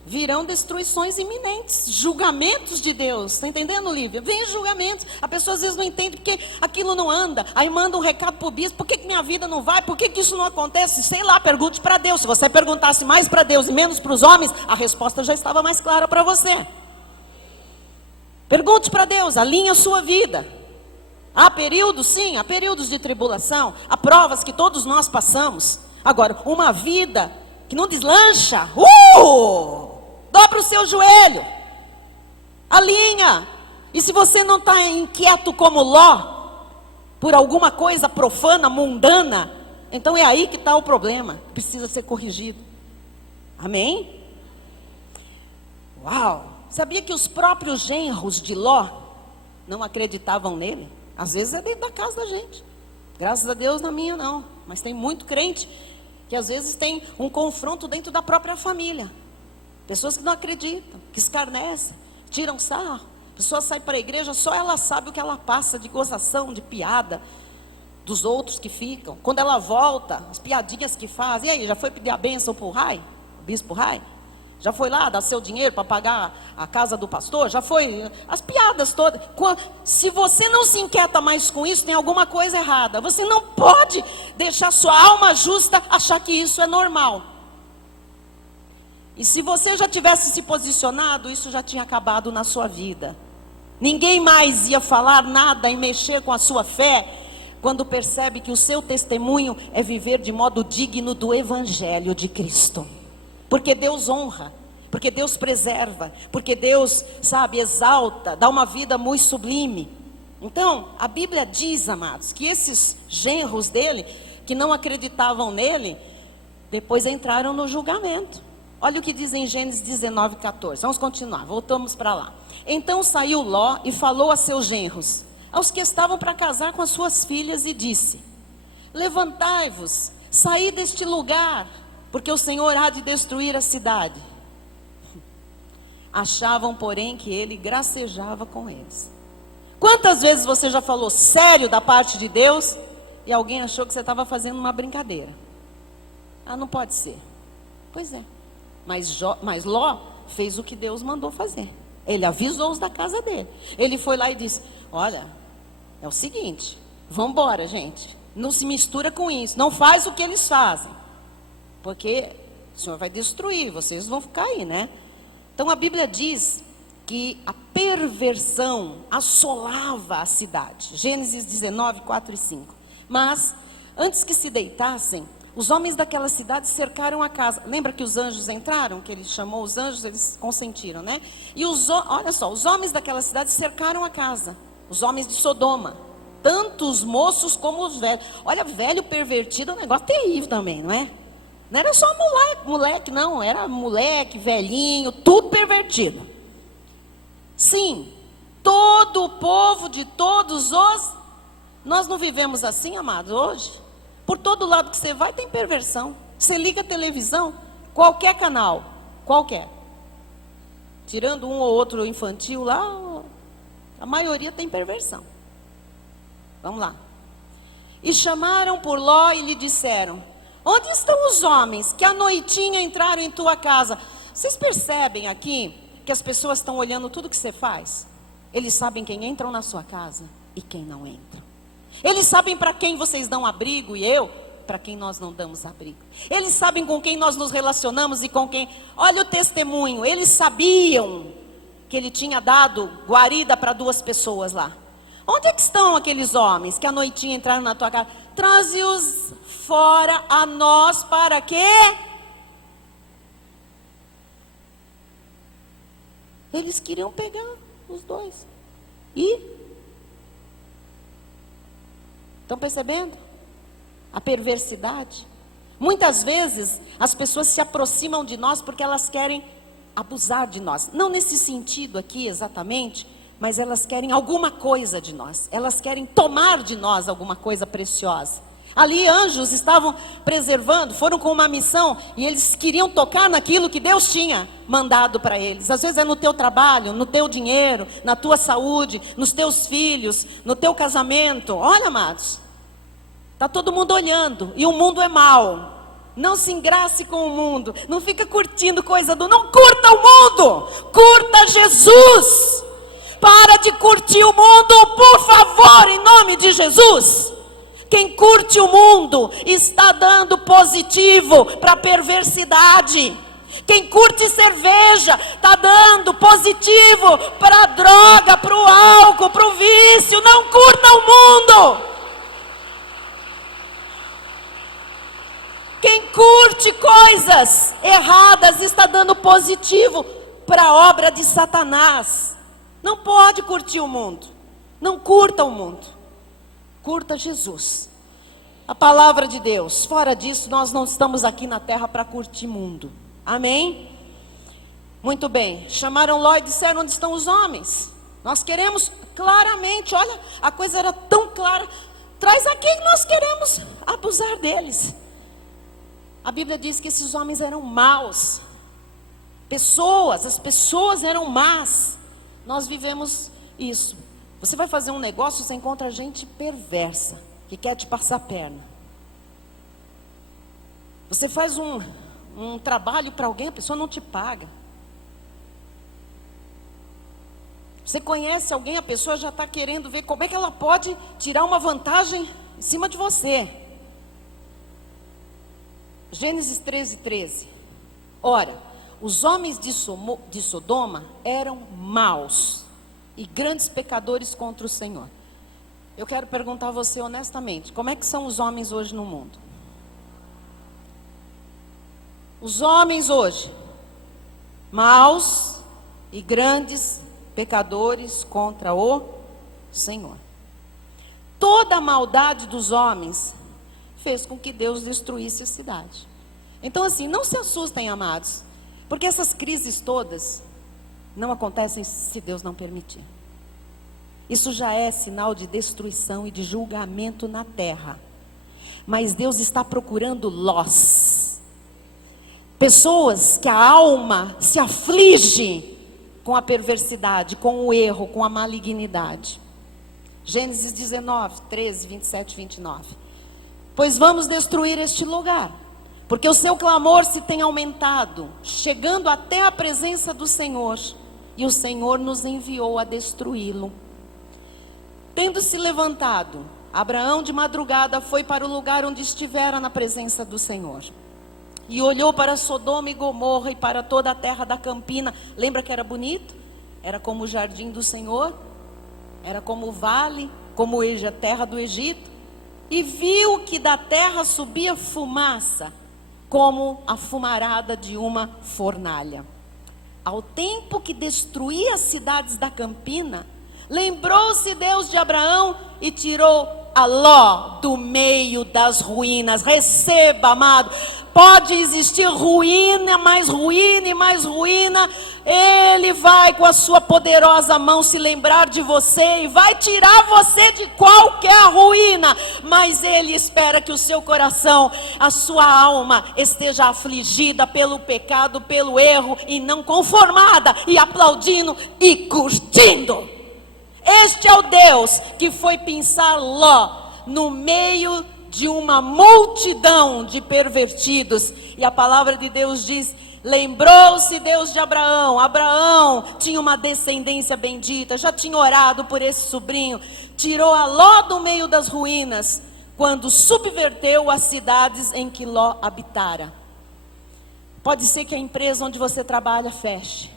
virão destruições iminentes, julgamentos de Deus. Está entendendo, Lívia? Vem julgamentos. A pessoa às vezes não entende porque aquilo não anda. Aí manda um recado para o bispo: por que minha vida não vai? Por que isso não acontece? Sei lá, pergunte para Deus. Se você perguntasse mais para Deus e menos para os homens, a resposta já estava mais clara para você. Pergunte para Deus, alinhe a sua vida. Há períodos, sim, há períodos de tribulação, há provas que todos nós passamos. Agora, uma vida que não deslancha, dobra o seu joelho, alinha. E se você não está inquieto como Ló, por alguma coisa profana, mundana, então é aí que está o problema, precisa ser corrigido. Amém? Uau! Sabia que os próprios genros de Ló não acreditavam nele? Às vezes é dentro da casa da gente. Graças a Deus na minha não. Mas tem muito crente que às vezes tem um confronto dentro da própria família. Pessoas que não acreditam, que escarnecem, tiram sarro. A pessoa sai para a igreja, só ela sabe o que ela passa de gozação, de piada dos outros que ficam. Quando ela volta, as piadinhas que faz. E aí, já foi pedir a bênção para o Rai? O bispo Rai? Já foi lá dar seu dinheiro para pagar a casa do pastor? Já foi? As piadas todas. Se você não se inquieta mais com isso, tem alguma coisa errada. Você não pode deixar sua alma justa achar que isso é normal. E se você já tivesse se posicionado, isso já tinha acabado na sua vida. Ninguém mais ia falar nada e mexer com a sua fé, quando percebe que o seu testemunho é viver de modo digno do Evangelho de Cristo. Porque Deus honra, porque Deus preserva, porque Deus, sabe, exalta, dá uma vida muito sublime. Então, a Bíblia diz, amados, que esses genros dele, que não acreditavam nele, depois entraram no julgamento. Olha o que diz em Gênesis 19:14. Vamos continuar, voltamos para lá. Então saiu Ló e falou a seus genros, aos que estavam para casar com as suas filhas, e disse: levantai-vos, saí deste lugar, porque o Senhor há de destruir a cidade. Achavam, porém, que ele gracejava com eles. Quantas vezes você já falou sério da parte de Deus e alguém achou que você estava fazendo uma brincadeira? Ah, não pode ser. Pois é. Mas Ló fez o que Deus mandou fazer. Ele avisou os da casa dele. Ele foi lá e disse: olha, é o seguinte, vamos embora, gente. Não se mistura com isso. Não faz o que eles fazem, porque o Senhor vai destruir, vocês vão ficar aí, né? Então a Bíblia diz que a perversão assolava a cidade. Gênesis 19, 4 e 5. Mas, antes que se deitassem, os homens daquela cidade cercaram a casa. Lembra que os anjos entraram? Que ele chamou os anjos, eles consentiram, né? E olha só, os homens daquela cidade cercaram a casa. Os homens de Sodoma. Tanto os moços como os velhos. Olha, velho pervertido é um negócio terrível também, não é? Não era só moleque, não. Era moleque, velhinho, tudo pervertido. Sim, todo o povo de todos os... Nós não vivemos assim, amados, hoje? Por todo lado que você vai tem perversão. Você liga a televisão, qualquer canal, qualquer. Tirando um ou outro infantil lá, a maioria tem perversão. Vamos lá. E chamaram por Ló e lhe disseram: onde estão os homens que à noitinha entraram em tua casa? Vocês percebem aqui que as pessoas estão olhando tudo que você faz? Eles sabem quem entram na sua casa e quem não entra. Eles sabem para quem vocês dão abrigo e para quem nós não damos abrigo. Eles sabem com quem nós nos relacionamos e com quem... Olha o testemunho, eles sabiam que ele tinha dado guarida para 2 pessoas lá. Onde é que estão aqueles homens que à noitinha entraram na tua casa? Traze-os fora a nós para quê? Eles queriam pegar os 2. E... estão percebendo? A perversidade. Muitas vezes as pessoas se aproximam de nós porque elas querem abusar de nós. Não nesse sentido aqui exatamente, mas elas querem alguma coisa de nós. Elas querem tomar de nós alguma coisa preciosa. Ali anjos estavam preservando, foram com uma missão e eles queriam tocar naquilo que Deus tinha mandado para eles. Às vezes é no teu trabalho, no teu dinheiro, na tua saúde, nos teus filhos, no teu casamento. Olha, amados, está todo mundo olhando e o mundo é mau. Não se engrace com o mundo, não fica curtindo coisa do... Não curta o mundo, curta Jesus. Para de curtir o mundo, por favor, em nome de Jesus. Quem curte o mundo está dando positivo para a perversidade. Quem curte cerveja está dando positivo para a droga, para o álcool, para o vício. Não curta o mundo. Quem curte coisas erradas está dando positivo para a obra de Satanás. Não pode curtir o mundo. Não curta o mundo. Curta Jesus, a palavra de Deus. Fora disso, nós não estamos aqui na terra para curtir mundo. Amém? Muito bem, chamaram Ló e disseram: onde estão os homens? Nós queremos claramente, olha, a coisa era tão clara. Traz aqui que nós queremos abusar deles. A Bíblia diz que esses homens eram maus. As pessoas eram más. Nós vivemos isso. Você vai fazer um negócio, você encontra gente perversa, que quer te passar a perna. Você faz um trabalho para alguém, a pessoa não te paga. Você conhece alguém, a pessoa já está querendo ver como é que ela pode tirar uma vantagem em cima de você. Gênesis 13, 13. Ora, os homens de Sodoma eram maus e grandes pecadores contra o Senhor. Eu quero perguntar a você honestamente: como é que são os homens hoje no mundo? Os homens hoje, maus e grandes pecadores contra o Senhor. Toda a maldade dos homens fez com que Deus destruísse a cidade. Então assim, não se assustem, amados, porque essas crises todas não acontecem se Deus não permitir. Isso já é sinal de destruição e de julgamento na terra. Mas Deus está procurando Lós. Pessoas que a alma se aflige com a perversidade, com o erro, com a malignidade. Gênesis 19, 13, 27 e 29. Pois vamos destruir este lugar, porque o seu clamor se tem aumentado, chegando até a presença do Senhor, e o Senhor nos enviou a destruí-lo. Tendo se levantado, Abraão de madrugada foi para o lugar onde estivera na presença do Senhor. E olhou para Sodoma e Gomorra e para toda a terra da campina. Lembra que era bonito? era como o jardim do Senhor, era como o vale, como a terra do Egito, e viu que da terra subia fumaça, como a fumarada de uma fornalha. Ao tempo que destruía as cidades da campina, lembrou-se Deus de Abraão e tirou a Ló do meio das ruínas. Receba, amado. Pode existir ruína, mais ruína e mais ruína. Ele vai com a sua poderosa mão se lembrar de você e vai tirar você de qualquer ruína. Mas Ele espera que o seu coração, a sua alma esteja afligida pelo pecado, pelo erro e não conformada e aplaudindo e curtindo. Este é o Deus que foi pinçar Ló no meio de uma multidão de pervertidos. E a palavra de Deus diz: lembrou-se Deus de Abraão. Abraão tinha uma descendência bendita, já tinha orado por esse sobrinho. Tirou a Ló do meio das ruínas, quando subverteu as cidades em que Ló habitara. Pode ser que a empresa onde você trabalha feche.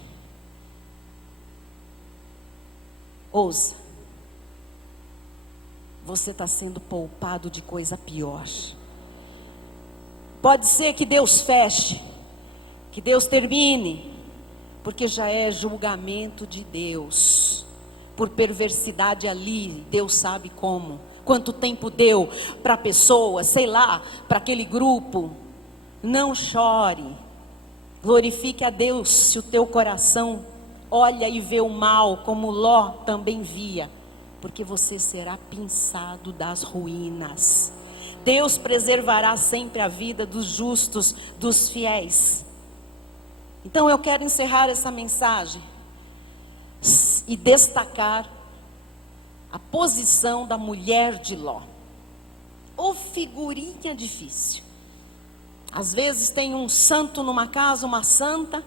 Ouça, você está sendo poupado de coisa pior. Pode ser que Deus feche, que Deus termine, porque já é julgamento de Deus, por perversidade ali. Deus sabe como, quanto tempo deu para a pessoa, sei lá, para aquele grupo. Não chore, glorifique a Deus se o teu coração olha e vê o mal, como Ló também via, porque você será pinçado das ruínas. Deus preservará sempre a vida dos justos, dos fiéis. Então eu quero encerrar essa mensagem e destacar a posição da mulher de Ló. Ô figurinha difícil. Às vezes tem um santo numa casa, uma santa,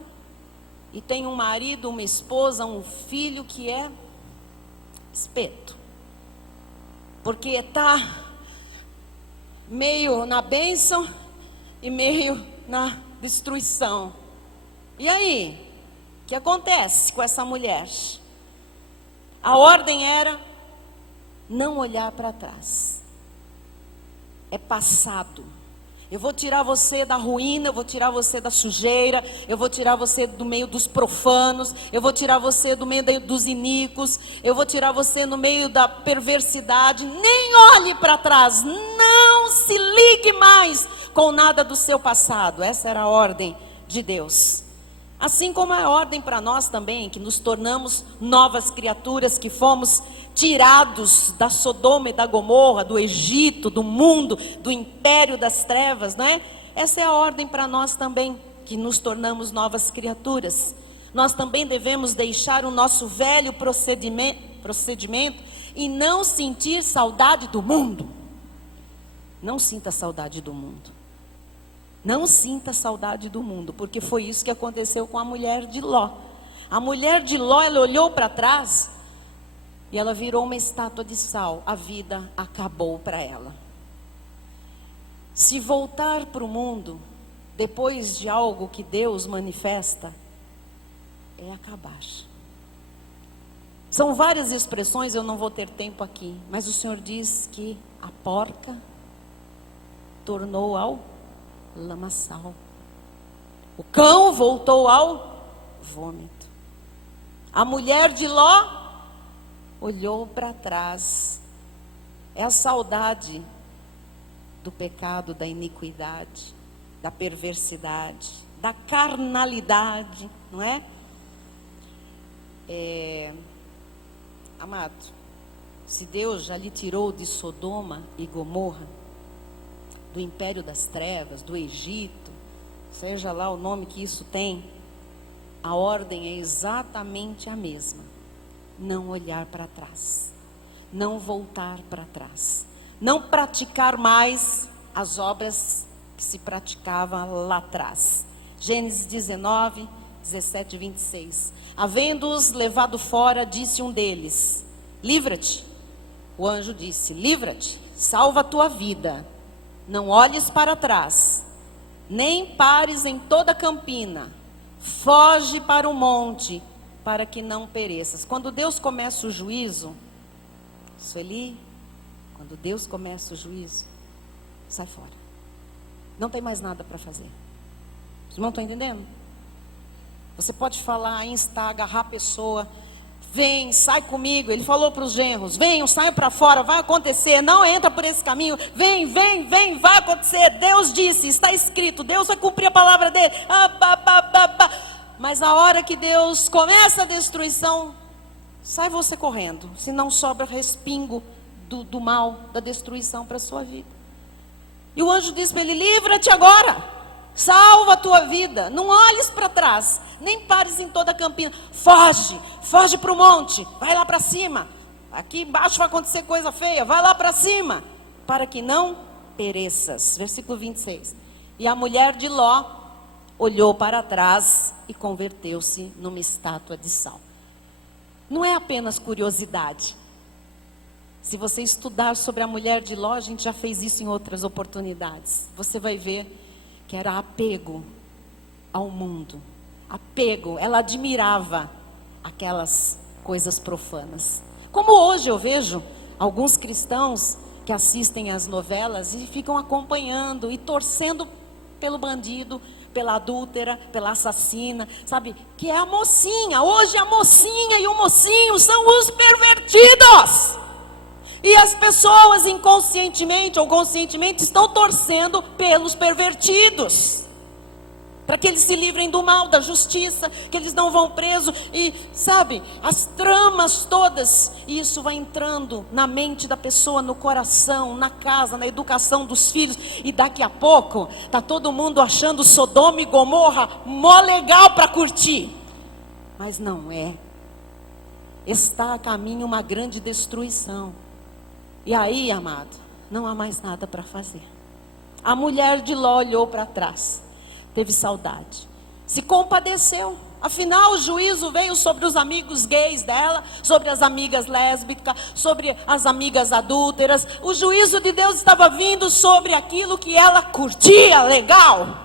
e tem um marido, uma esposa, um filho que é espeto. Porque está meio na bênção e meio na destruição. E aí, o que acontece com essa mulher? A ordem era não olhar para trás. É passado. Eu vou tirar você da ruína, eu vou tirar você da sujeira, eu vou tirar você do meio dos profanos, eu vou tirar você do meio dos iníquos, eu vou tirar você no meio da perversidade. Nem olhe para trás, não se ligue mais com nada do seu passado. Essa era a ordem de Deus. Assim como é a ordem para nós também, que nos tornamos novas criaturas, que fomos tirados da Sodoma e da Gomorra, do Egito, do mundo, do império das trevas, não é? Essa é a ordem para nós também, que nos tornamos novas criaturas. Nós também devemos deixar o nosso velho procedimento e não sentir saudade do mundo. Não sinta saudade do mundo. Não sinta saudade do mundo, porque foi isso que aconteceu com a mulher de Ló. A mulher de Ló, ela olhou para trás e ela virou uma estátua de sal. A vida acabou para ela. Se voltar para o mundo, depois de algo que Deus manifesta, é acabar. São várias expressões, eu não vou ter tempo aqui, mas o Senhor diz que a porca tornou ao lamaçal. O cão voltou ao vômito. A mulher de Ló olhou para trás. É a saudade do pecado, da iniquidade, da perversidade, da carnalidade, não é? Amado, se Deus já lhe tirou de Sodoma e Gomorra, do império das trevas, do Egito, seja lá o nome que isso tem, a ordem é exatamente a mesma. Não olhar para trás, não voltar para trás, não praticar mais as obras que se praticavam lá atrás. Gênesis 19, 17 e 26. Havendo-os levado fora, disse um deles: livra-te. O anjo disse: livra-te, salva a tua vida. Não olhes para trás, nem pares em toda a campina. Foge para o monte para que não pereças. Quando Deus começa o juízo, Sueli, quando Deus começa o juízo, sai fora. Não tem mais nada para fazer. Os irmãos estão entendendo? Você pode falar, instar, agarrar a pessoa. Vem, sai comigo. Ele falou para os genros: venham, saiam para fora, vai acontecer. Não entra por esse caminho. Vem, vai acontecer. Deus disse, está escrito. Deus vai cumprir a palavra dele. Mas a hora que Deus começa a destruição, sai você correndo. Senão sobra respingo do mal, da destruição para a sua vida. E o anjo disse para ele: livra-te agora. Salva a tua vida, não olhes para trás, nem pares em toda a campina. Foge para o monte, vai lá para cima. Aqui embaixo vai acontecer coisa feia, vai lá para cima, para que não pereças. Versículo 26. E a mulher de Ló olhou para trás e converteu-se numa estátua de sal. Não é apenas curiosidade. Se você estudar sobre a mulher de Ló, a gente já fez isso em outras oportunidades. Você vai ver que era apego ao mundo. Apego, ela admirava aquelas coisas profanas. Como hoje eu vejo alguns cristãos que assistem às novelas e ficam acompanhando e torcendo pelo bandido, pela adúltera, pela assassina, sabe? Que é a mocinha. Hoje a mocinha e o mocinho são os pervertidos. E as pessoas inconscientemente ou conscientemente estão torcendo pelos pervertidos, para que eles se livrem do mal, da justiça, que eles não vão presos. E sabe, as tramas todas, e isso vai entrando na mente da pessoa, no coração, na casa, na educação dos filhos. E daqui a pouco está todo mundo achando Sodoma e Gomorra mó legal para curtir. Mas não é. Está a caminho uma grande destruição. E aí, amado, não há mais nada para fazer. A mulher de Ló olhou para trás, teve saudade, se compadeceu. Afinal, o juízo veio sobre os amigos gays dela, sobre as amigas lésbicas, sobre as amigas adúlteras. O juízo de Deus estava vindo sobre aquilo que ela curtia, legal.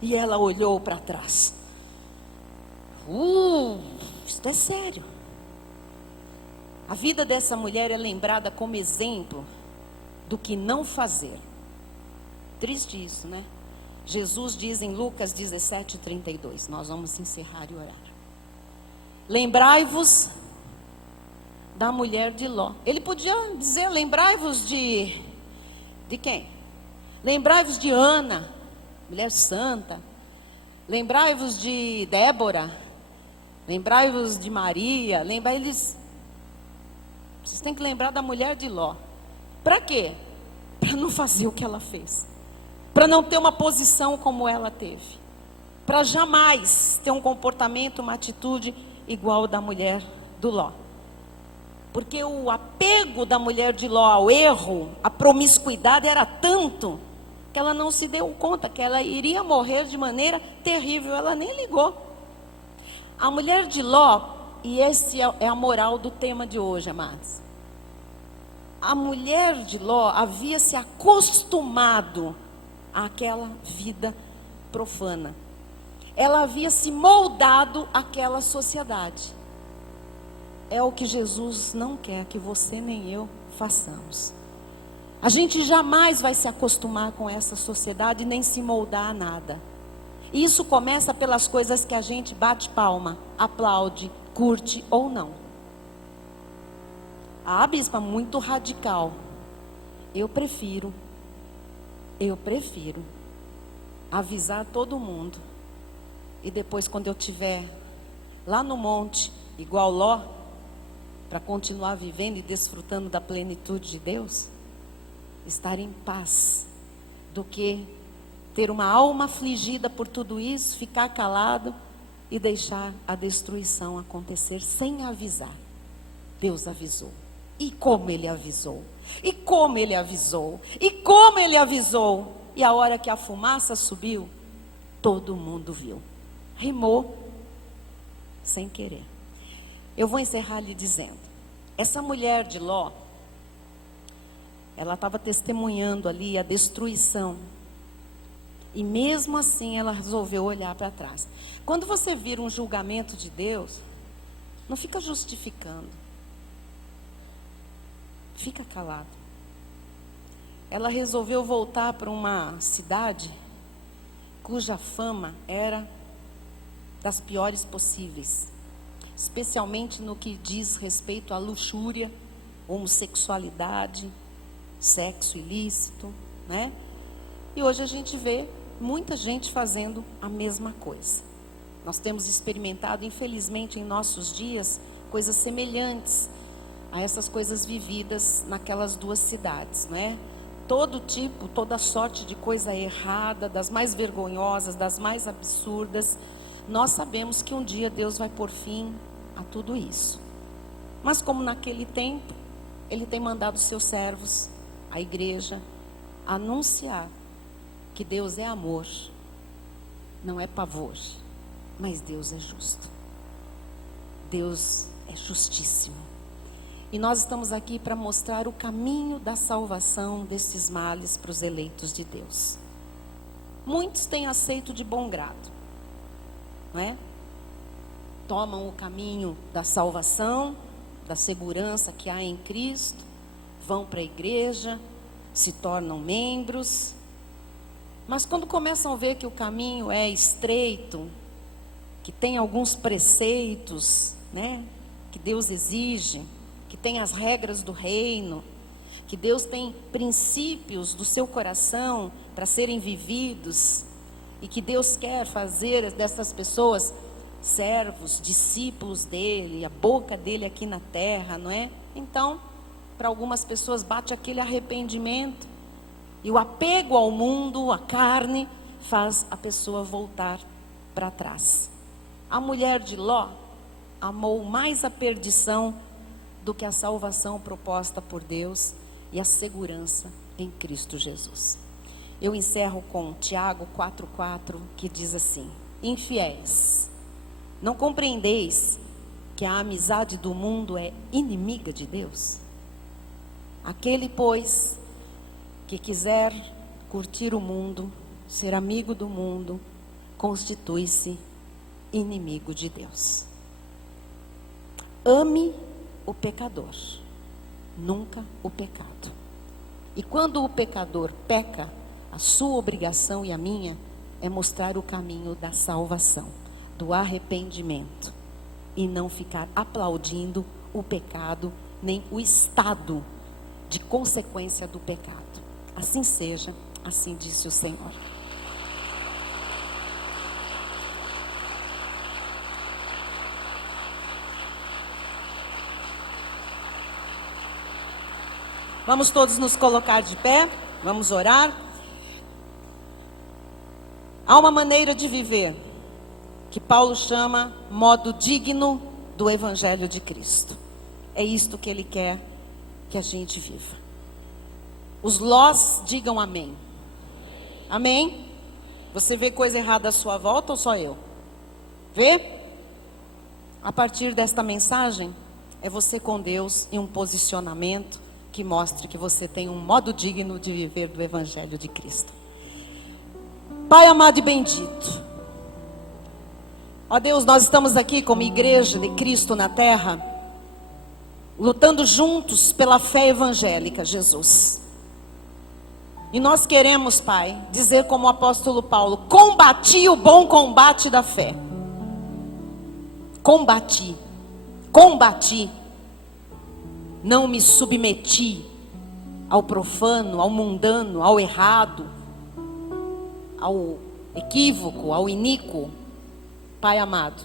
E ela olhou para trás. Isso é sério. A vida dessa mulher é lembrada como exemplo do que não fazer. Triste isso, né? Jesus diz em Lucas 17:32. Nós vamos encerrar e orar. Lembrai-vos da mulher de Ló. Ele podia dizer: lembrai-vos de quem? Lembrai-vos de Ana, mulher santa. Lembrai-vos de Débora. Lembrai-vos de Maria. Vocês têm que lembrar da mulher de Ló. Para quê? Para não fazer o que ela fez. Para não ter uma posição como ela teve. Para jamais ter um comportamento, uma atitude igual ao da mulher do Ló. Porque o apego da mulher de Ló ao erro, a promiscuidade era tanto que ela não se deu conta que ela iria morrer de maneira terrível. Ela nem ligou. A mulher de Ló, e esse é a moral do tema de hoje, amados. A mulher de Ló havia se acostumado àquela vida profana. Ela havia se moldado àquela sociedade. É o que Jesus não quer que você nem eu façamos. A gente jamais vai se acostumar com essa sociedade, nem se moldar a nada. Isso começa pelas coisas que a gente bate palma, aplaude, curte ou não. A bispa muito radical. Eu prefiro avisar todo mundo. E depois, quando eu estiver lá no monte, igual Ló, para continuar vivendo e desfrutando da plenitude de Deus, estar em paz, do que ter uma alma afligida por tudo isso, ficar calado e deixar a destruição acontecer sem avisar. Deus avisou. E como Ele avisou? E como Ele avisou? E como Ele avisou? E a hora que a fumaça subiu, todo mundo viu. Rimou sem querer. Eu vou encerrar lhe dizendo: essa mulher de Ló, ela estava testemunhando ali a destruição. E mesmo assim ela resolveu olhar para trás. Quando você vira um julgamento de Deus, Não fica justificando. Fica calado. Ela resolveu voltar para uma cidade cuja fama era das piores possíveis, especialmente no que diz respeito à luxúria, homossexualidade, sexo ilícito, né? E hoje a gente vê muita gente fazendo a mesma coisa. Nós temos experimentado, infelizmente, em nossos dias, coisas semelhantes a essas coisas vividas naquelas duas cidades, não é? Todo tipo, toda sorte de coisa errada, das mais vergonhosas, das mais absurdas. Nós sabemos que um dia Deus vai pôr fim a tudo isso. Mas como naquele tempo, Ele tem mandado seus servos, a igreja, anunciar que Deus é amor, não é pavor, mas Deus é justo. Deus é justíssimo. E nós estamos aqui para mostrar o caminho da salvação desses males para os eleitos de Deus. Muitos têm aceito de bom grado, não é? Tomam o caminho da salvação, da segurança que há em Cristo, vão para a igreja, se tornam membros, mas quando começam a ver que o caminho é estreito, que tem alguns preceitos, né, que Deus exige, que tem as regras do reino, que Deus tem princípios do seu coração para serem vividos, e que Deus quer fazer dessas pessoas servos, discípulos dele, a boca dele aqui na terra, não é? Então, para algumas pessoas bate aquele arrependimento, e o apego ao mundo, à carne, faz a pessoa voltar para trás. A mulher de Ló amou mais a perdição do que a salvação proposta por Deus e a segurança em Cristo Jesus. Eu encerro com Tiago 4,4, que diz assim: infiéis, não compreendeis que a amizade do mundo é inimiga de Deus? Aquele, pois, que quiser curtir o mundo, ser amigo do mundo, constitui-se inimigo de Deus. Ame o pecador, nunca o pecado. E quando o pecador peca, a sua obrigação e a minha é mostrar o caminho da salvação, do arrependimento, e não ficar aplaudindo o pecado, nem o estado de consequência do pecado. Assim seja, assim disse o Senhor. Vamos todos nos colocar de pé, vamos orar. Há uma maneira de viver que Paulo chama modo digno do Evangelho de Cristo. É isto que ele quer que a gente viva. Os Lós digam amém. Amém? Você vê coisa errada à sua volta ou só eu? Vê? A partir desta mensagem, é você com Deus em um posicionamento que mostre que você tem um modo digno de viver do Evangelho de Cristo. Pai amado e bendito, ó Deus, nós estamos aqui como igreja de Cristo na terra, lutando juntos pela fé evangélica, Jesus. E nós queremos, Pai, dizer como o apóstolo Paulo: combati o bom combate da fé. Combati. Não me submeti ao profano, ao mundano, ao errado, ao equívoco, ao iníquo. Pai amado,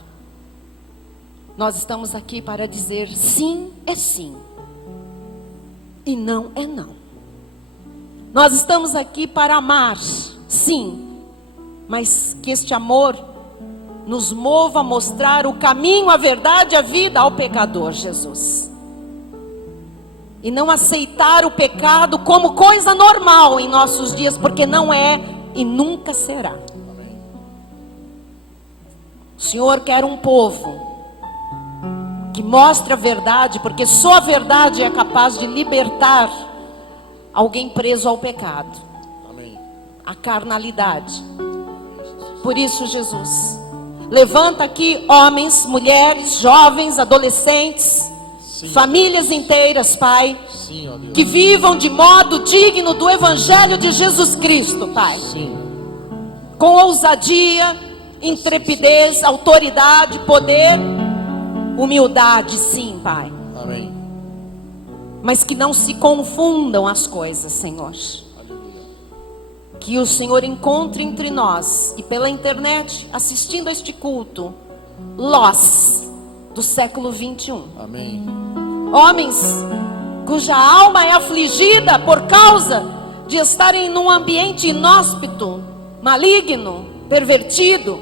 nós estamos aqui para dizer sim é sim e não é não. Nós estamos aqui para amar, sim, mas que este amor nos mova a mostrar o caminho, a verdade, a vida ao pecador, Jesus. E não aceitar o pecado como coisa normal em nossos dias, porque não é e nunca será. O Senhor quer um povo que mostre a verdade, porque só a verdade é capaz de libertar alguém preso ao pecado, à carnalidade. Por isso, Jesus, Levanta aqui homens, mulheres, jovens, adolescentes, Sim. famílias inteiras, Pai, Sim, ó Deus. que vivam de modo digno do Evangelho de Jesus Cristo, Pai. Sim. Com ousadia, intrepidez, autoridade, poder, humildade, sim, Pai. Amém. Mas que não se confundam as coisas, Senhor. Que o Senhor encontre entre nós e pela internet, assistindo a este culto, Lós do século 21. Amém. Homens cuja alma é afligida por causa de estarem num ambiente inóspito, maligno, pervertido,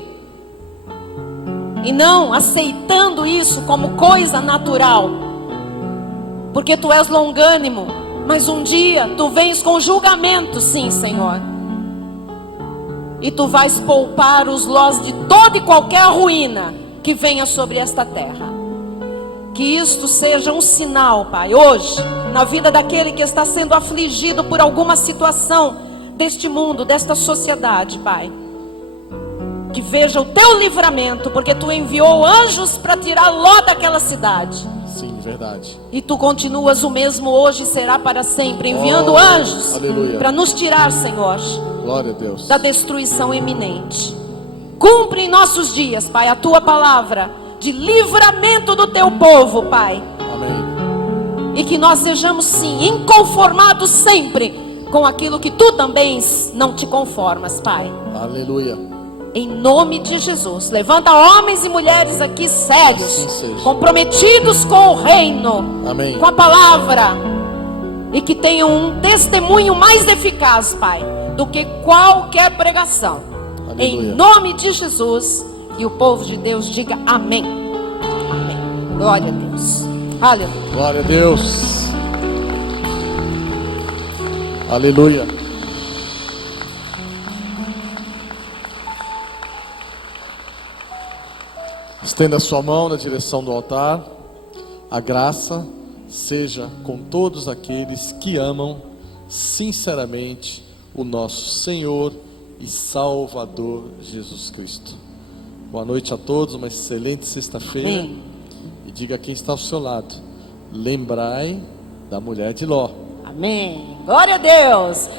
e não aceitando isso como coisa natural, porque tu és longânimo, mas um dia tu vens com julgamento, sim, Senhor, e tu vais poupar os Lós de toda e qualquer ruína que venha sobre esta terra. Que isto seja um sinal, Pai, hoje, na vida daquele que está sendo afligido por alguma situação deste mundo, desta sociedade, Pai. Que veja o teu livramento, porque tu enviou anjos para tirar Ló daquela cidade. Sim, verdade. E tu continuas o mesmo hoje e será para sempre, enviando Oh, anjos aleluia. para nos tirar, Senhor, Glória a Deus. da destruição iminente. Cumpre em nossos dias, Pai, a tua palavra de livramento do teu povo, Pai. Amém. E que nós sejamos sim inconformados sempre com aquilo que tu também não te conformas, Pai. Aleluia. Em nome de Jesus, levanta homens e mulheres aqui sérios, Assim seja. comprometidos com o reino, Amém. com a palavra, e que tenham um testemunho mais eficaz, Pai, do que qualquer pregação. Aleluia. Em nome de Jesus. E o povo de Deus diga amém. Amém. Glória a Deus. Aleluia. Glória a Deus. Aleluia. Estenda a sua mão na direção do altar. A graça seja com todos aqueles que amam sinceramente o nosso Senhor e Salvador Jesus Cristo. Boa noite a todos, uma excelente sexta-feira. Amém. E diga a quem está ao seu lado: lembrai da mulher de Ló. Amém. Glória a Deus.